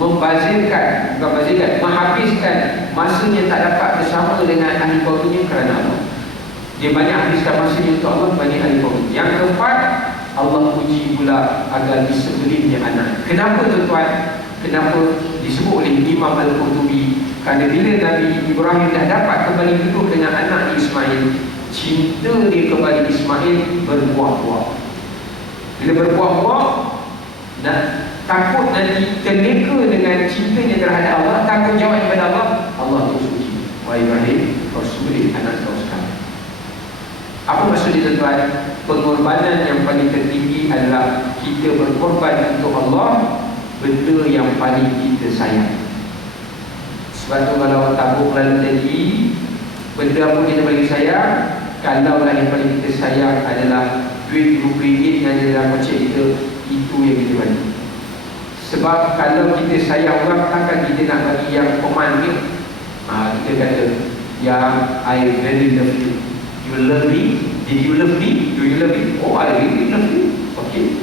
menghabiskan masanya tak dapat bersama dengan ahli kaumnya kerana Allah. Dia banyak habiskan masanya untuk Allah, banyak ahli kaumnya. Yang keempat, Allah uji pula agar disebelihnya anak. Kenapa tuan-tuan? Kenapa disebut oleh Imam Al-Qurtubi? Kerana bila Nabi Ibrahim dah dapat kembali duduk dengan anak Ismail, cinta dia kepada Ismail berbuah-buah. Bila berbuah-buah, takut nanti terleka dengan cintanya terhadap Allah, takut jawab kepada Allah, Allah tu suci. Wahai Ibrahim, kau sebelih anak kau sekarang. Apa maksud dia tuan? Pengorbanan yang paling tertinggi adalah kita berkorban untuk Allah, benda yang paling kita sayang. Sebab tu kalau tabung lalu tadi, benda apa kita paling sayang? Kalau lah yang paling kita sayang adalah duit RM20 yang ada dalam kocek kita, itu yang kita bagi. Sebab kalau kita sayang orang, takkan kita nak bagi yang peman dia. Kita kata, yang I very love you. You love me? Did you love me? Do you love me? Oh, I really love you. Okay.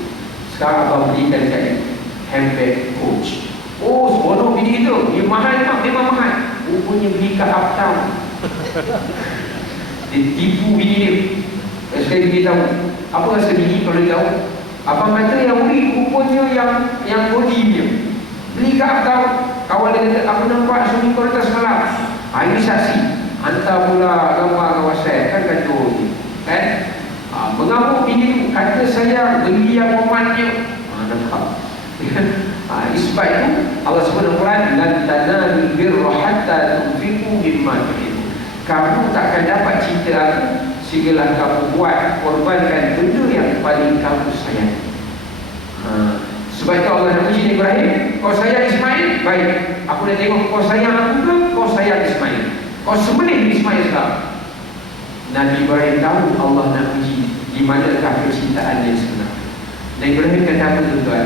Sekarang abang belikan kat handbag Coach. Oh, seronok bini kita. Dia mahal tak? Memang mahal. Rupanya beli kat Uptown. Dia tipu bini dia. Sekali dia tahu. Apa rasa bini kalau dia tahu? Abang kata yang beli rupanya yang body dia. Beli kat Uptown. Kawan dia kata, aku nampak suami kau datang semalam. Ini saksi. Hantar pula gambar ke WhatsApp. Kan kacau ni. Kan? Mengamuk bini tu. Kata saya beli yang pemannya. Nampak. Isbat itu Allah sebut dalam Quran, lan tanalul birra hatta tunfiqu mimma tuhibbun. Kamu takkan dapat cinta aku sehinggalah kamu buat, korbankan benda yang paling kamu sayang. Sebab itu Allah nak uji Ibrahim, kau sayang Ismail, baik. Aku nak tengok kau sayang aku ke kau sayang Ismail. Kau sebelih Ismail sekarang. Nabi Ibrahim tahu Allah nak uji di manakah kecintaan dia sebenarnya. Nabi Ibrahim kata apa tuan-tuan?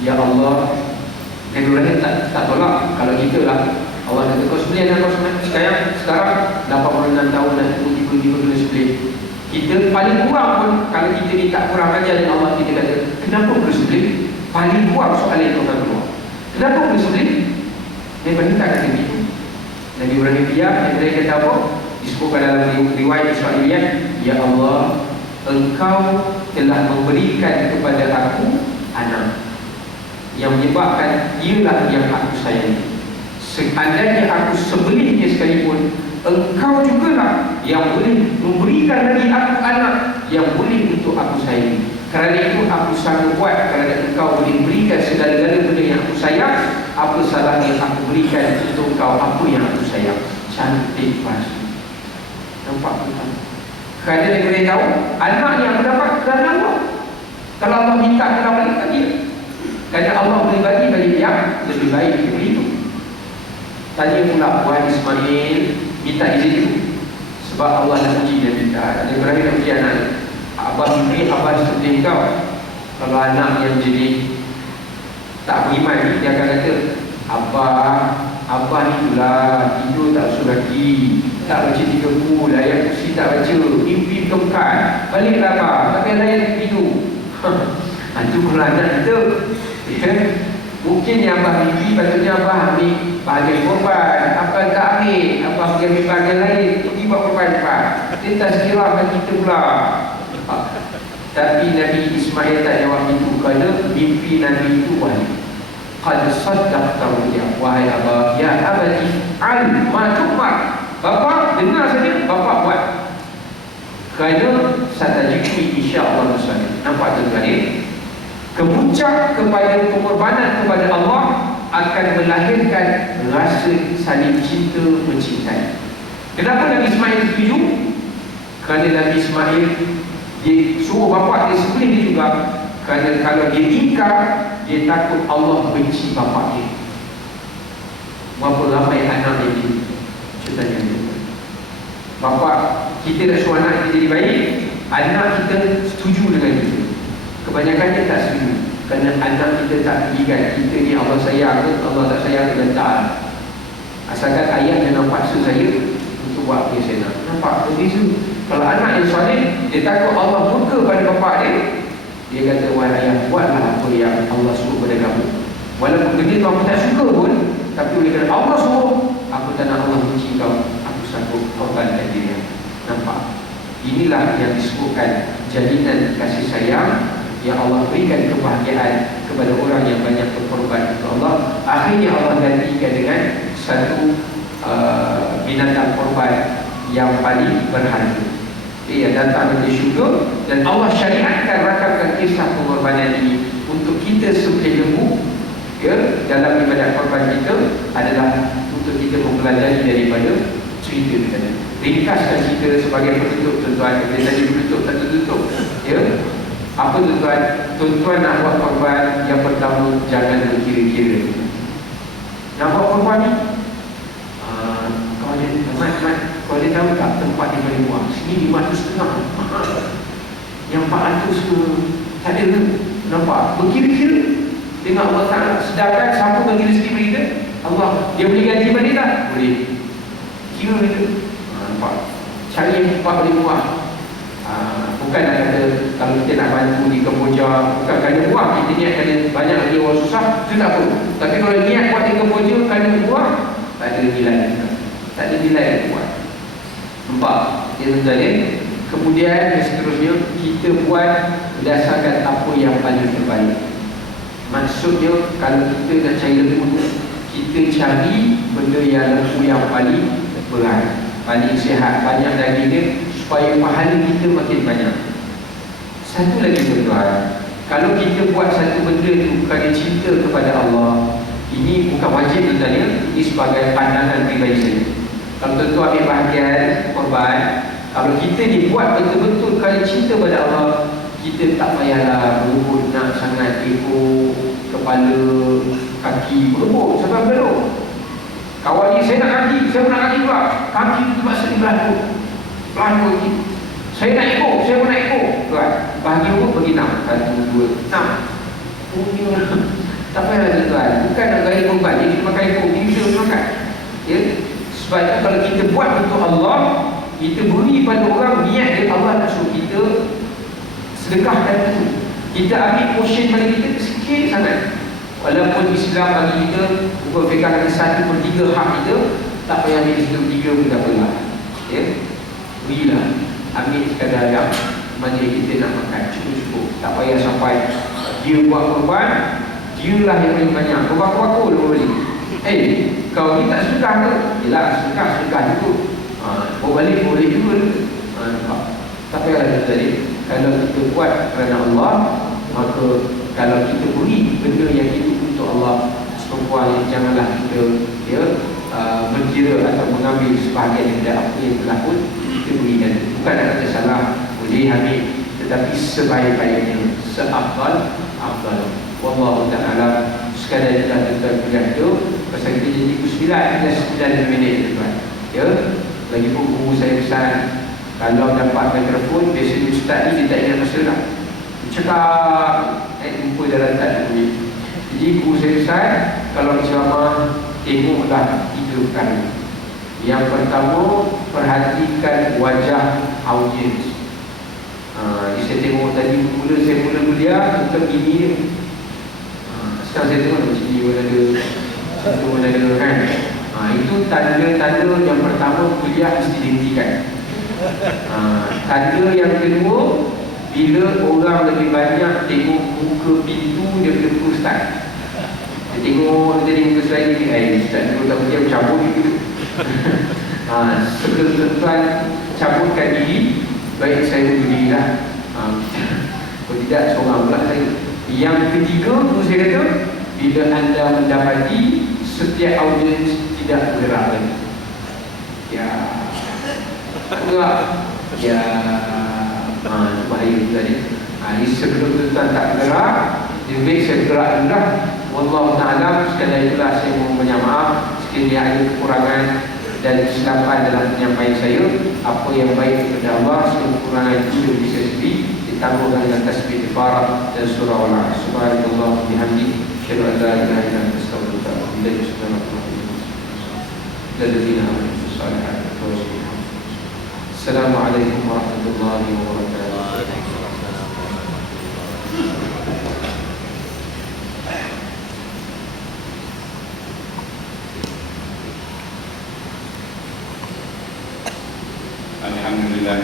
Ya Allah, Nabi Ibrahim tak tolak. Kalau gitu lah Allah kata kau sembelih dan kau sembelih. Sekarang 86 tahun dah tiba-tiba kena sembelih. Kita paling kurang pun, kalau kita ni tak kurang ajar dengan Allah, kita kata kenapa perlu sembelih? Paling kurang soalan yang akan keluar, kenapa perlu sembelih? Nabi Ibrahim tak kata begitu. Nabi Ibrahim diam. Nabi Ibrahim kata apa? Disebutkan dalam riwayat Israiliyat, ya Allah, Engkau telah memberikan kepada aku anak yang menyebabkan ialah yang aku sayangi. Seandainya aku sembelih dia sekalipun, Engkau jugalah yang boleh memberikan lagi aku anak yang boleh untuk aku sayangi. Kerana itu aku sanggup buat. Kerana Engkau boleh berikan segala-gala benda yang aku sayang, apa salahnya aku berikan untuk Engkau apa yang aku sayang. Cantik pasti. Nampak tuan? Kerana dia boleh tahu anak yang aku dapat kerana Allah. Kalau Allah minta kita balik bagi, kerana Allah boleh bagi yang lebih baik daripada itu. Tanya pula Puan Ismail minta izin itu sebab Allah nak uji dia minta. Dia berani nak uji anak. Abah ini, abah seperti kau. Kalau anak yang jadi tak beriman, dia akan kata, Abah ni itulah tidur tak usul lagi, tak baca 3 buku, layan kursi tak baca, mimpi bukan, baliklah Abah, tak payah layan tidur. Itu kalau anak kita, ya, mungkin yang Abah mimpi, patutnya Abah ambil bahagian korban. Abah tak ambil, Abah pergi ambil bahagian lain, pergi buat korban. Dia tak sekirahkan kita pula. Tapi Nabi Ismail tak jawab itu, kerana mimpi Nabi itu wahyu. Qad saddaqta ru'ya, wahai Abah, ya abadi al ma tu'mar. Bapa dengar saja, bapa buat. Kerana satajikni insya-Allah muslim. Nampak tuan-tuan ni? Kepuncak kepada pengorbanan kepada Allah akan melahirkan rasa saling cinta mencintai. Kenapa Nabi Ismail setuju? Kerana Nabi Ismail dia suruh bapa dia sembelih dia juga. Kerana kalau dia ingkar, dia takut Allah benci bapa dia. Berapa ramai anak yang dia ceritanya dia. Bapa kita nak suruh anak kita jadi baik, anak kita setuju dengan kita. Kebanyakan dia tak setuju. Kerana anak kita tak pergikan kita ni Allah sayang ke, Allah tak sayang ke, tak. Asalkan ayah jangan paksa saya untuk buat apa yang saya nak. Nampak berbeza. Kalau anak yang soleh, dia takut Allah murka pada bapa dia. Dia kata, wahai ayah, buatlah apa yang Allah suruh pada kamu. Walaupun benda kamu tak suka pun, tapi oleh kerana Allah suruh, aku tak nak Allah benci kau, aku sanggup korbankan diri. Nampak? Inilah yang disebutkan jalinan kasih sayang yang Allah berikan kebahagiaan kepada orang yang banyak berkorban untuk Allah. Akhirnya Allah gantikan dengan satu binatang korban yang paling berharga, yang datang dari syurga. Dan Allah syariatkan rakamkan kisah pengorbanan ini untuk kita sembelih lembu, ya, dalam ibadat korban kita adalah untuk kita mempelajari daripada cerita tadi. Ringkaskan cerita sebagai penutup tuan-tuan. Kita tadi penutup tak tertutup, ya. Apa tuan-tuan? Tuan-tuan nak buat korban, yang pertama jangan berkira-kira. Nak buat korban ni, kau ada kau ada tahu tak tempat yang paling murah? Sini 500 mahal. Yang 400 ke tak ada ke? Nampak? Berkira-kira. Tengok Allah Ta'ala. Sedangkan siapa bagi rezeki beri kita? Allah. Dia boleh ganti balik tak? Boleh. Kira kita. Nampak? Cari yang tempat paling murah. Bukan nak kata kalau kita nak bantu di Kemboja, bukan kerana murah, kita niat kerana banyak lagi orang susah, itu tak apa. Tapi kalau niat buat di Kemboja kerana murah, tak ada nilai. Tak ada nilai yang buat. Nampak? Dia tuan-tuan. Kemudian yang seterusnya, kita buat berdasarkan apa yang paling terbaik. Maksudnya, kalau kita nak cari lembu, kita cari benda yang lembu yang paling berat, paling sihat, banyak daging dia, supaya pahala kita makin banyak. Satu lagi tuan-tuan, kalau kita buat satu benda itu kerana cinta kepada Allah, ini bukan wajib tuan-tuan, ini sebagai pandangan pribadi saya. Kalau tuan-tuan ambil bahagian korban, kalau kita dibuat betul-betul kerana cinta pada Allah, kita tak payahlah berebut nak sangat ekor, kepala, kaki, berebut sampai belok. Kawan ni, saya nak kaki, saya nak kaki pula. Kaki itu terpaksa dibelah tu. Pelanu lagi. Saya nak ikut, saya pun nak ikut. Tuan, bagi apa bagi 6. 1, 2, 6. Tak payah tuan. Bukan nak gaya korban. Dia kita makan ikut. Kita makan. Ya. Sebab itu kalau kita buat untuk Allah, kita beri pada orang niat dia, Allah nak suruh kita sedekahkan itu. Kita ambil portion pada kita sikit sangat. Walaupun Islam bagi kita hukum fiqh kata 1/3 hak kita, tak payah ambil 1/3 pun tak apalah. Ya. Berilah. Ambil sekadar yang majlis kita nak makan, cukup-cukup. Tak payah sampai dia buat korban, dia lah yang paling banyak. Korban-korban dulu boleh. Kau ni tak sedekah ke? Yelah, sedekah juga. Bawa balik boleh juga. Tak payah tadi. Kalau kita buat kerana Allah, maka kalau kita beri benda yang itu untuk Allah, perempuan, janganlah kita berkira atau mengambil sebahagian dari apa yang berlaku. Kita berikan. Bukan nak kata salah, boleh ambil, tetapi sebaik-baiknya, seafdal. Wallahu ta'ala. Sekadar kita tuan kuliah tu, pasal kita jadi pukul 9 minit tuan. Ya, lagi pun guru saya pesan, kalau dapat mikrofon, biasanya ustaz ni dia tak ingat masa dah. Dia cakap, jumpa dalam tak bunyi. Jadi guru saya pesan, kalau ceramah, tengoklah 3 perkara. Yang pertama, perhatikan wajah audiens. Saya tengok tadi saya mula kuliah, tentang bini dia. Sekarang saya tengok macam ni pun ada kan. Itu tanda-tanda yang pertama, kuliah mesti dihentikan. Tanda yang kedua, bila orang lebih banyak tengok muka pintu daripada muka ustaz. Dia tengok tadi muka saya ni, ustaz dulu tak pergi, aku cabut gitu. Seketuan cabutkan diri, baik saya berdiri lah. Kalau tidak, seorang pula saya. Yang ketiga, guru saya kata, bila anda mendapati setiap audiens tidak bergerak lagi. Ya, enggak. Ya, bahaya tadi. Sebelum tuan tak bergerak, lebih baik saya bergerak dulu lah. Wallahu ta'ala. Sekali itulah saya mohon banyak maaf sekiranya ada kekurangan dan kesilapan dalam penyampaian saya. Apa yang baik kepada Allah, kekurangan itu bisa sendiri ditangguhkan dengan tasbih istighfar dan surah Al-A'la. Subhanallah bihamdi, asyhadu an la ilaha illa anta, astaghfiruka wa atubu ilaik. Assalamualaikum warahmatullahi wabarakatuh. Alhamdulillah,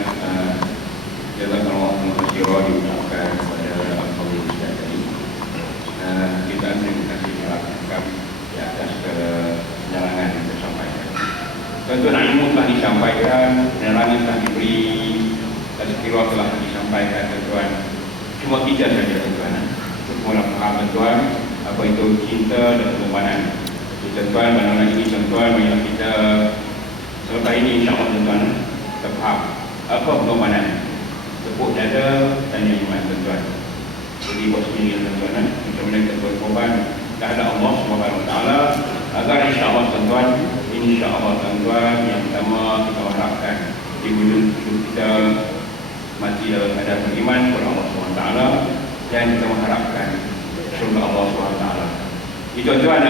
jazakallah khairan diucapkan kepada Al-Fadhil Ustaz tadi. Kita terima kasih kepada di atas penerangan yang disampaikan. Tuan-tuan ilmu telah disampaikan, penerangan telah diberi, tazkirah telah disampaikan tuan-tuan. Cuma kita saja tuan-tuan. Semua faham tuan apa itu cinta dan pengorbanan. Tuan-tuan, mana ini tuan-tuan yang kita selepas ini insya-Allah tuan-tuan faham apa pengorbanan, tepuk dada dan nyanyian tuan-tuan. Jadi buat sendiri tuan-tuan, macam mana kita berkorban kepada Allah Subhanahu Wa Taala agar insya-Allah tuan-tuan, insya-Allah tuan-tuan, yang pertama kita harapkan di hujung hidup kita mati dalam keadaan beriman kepada Allah Subhanahu Wa Taala, dan kita mengharapkan syurga Allah Subhanahu Wa Taala. Itu tuan-tuan,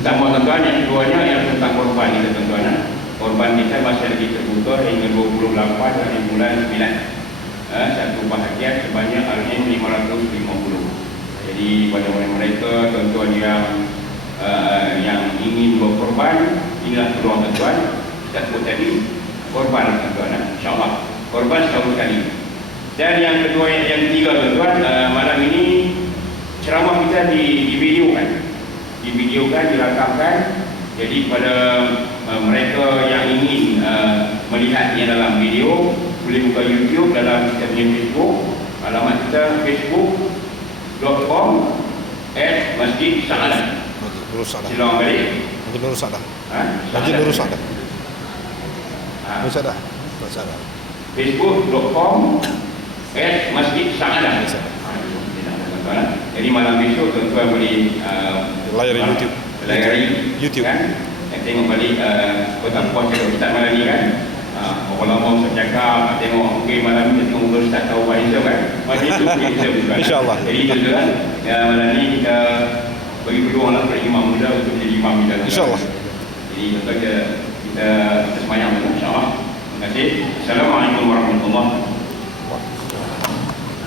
pertama tuan-tuan. Yang keduanya yang tentang korban kita tuan-tuan. Korban kita masih lagi terbuka hingga 28 hari bulan 9. Satu bahagian sebanyak RM550. Jadi pada mereka tuan-tuan yang ingin berkorban, inilah peluang tuan-tuan. Kita sebut tadi korban tuan-tuan, insya-Allah korban setahun sekali. Dan yang kedua, yang ketiga tuan-tuan, malam ini ceramah kita divideokan, dirakamkan. Jadi pada mereka yang ingin melihatnya dalam video, boleh buka YouTube dalam kita punya Facebook. Alamat kita facebook.com/Masjid Sa'adah. Silakan balik. Masjid Nur Sa'adah. Masjid Nur Sa'adah. Nur Sa'adah. facebook.com/Masjid Sa'adah. Jadi malam besok tuan-tuan boleh layari YouTube. Layari YouTube kan. Tengok balik petang puasa Ustaz malam ni kan. berapa lama Ustaz cakap, nak tengok mungkin malam ni kita tengok Ustaz tahu buat hijab kan. Macam itu kita bukan. InsyaAllah. Jadi tuan-tuan, malam ni kita bagi peluang lah kepada imam muda untuk menjadi imam kita. InsyaAllah. Jadi tuan-tuan kita semayang insyaAllah. Terima kasih. Assalamualaikum warahmatullahi wabarakatuh.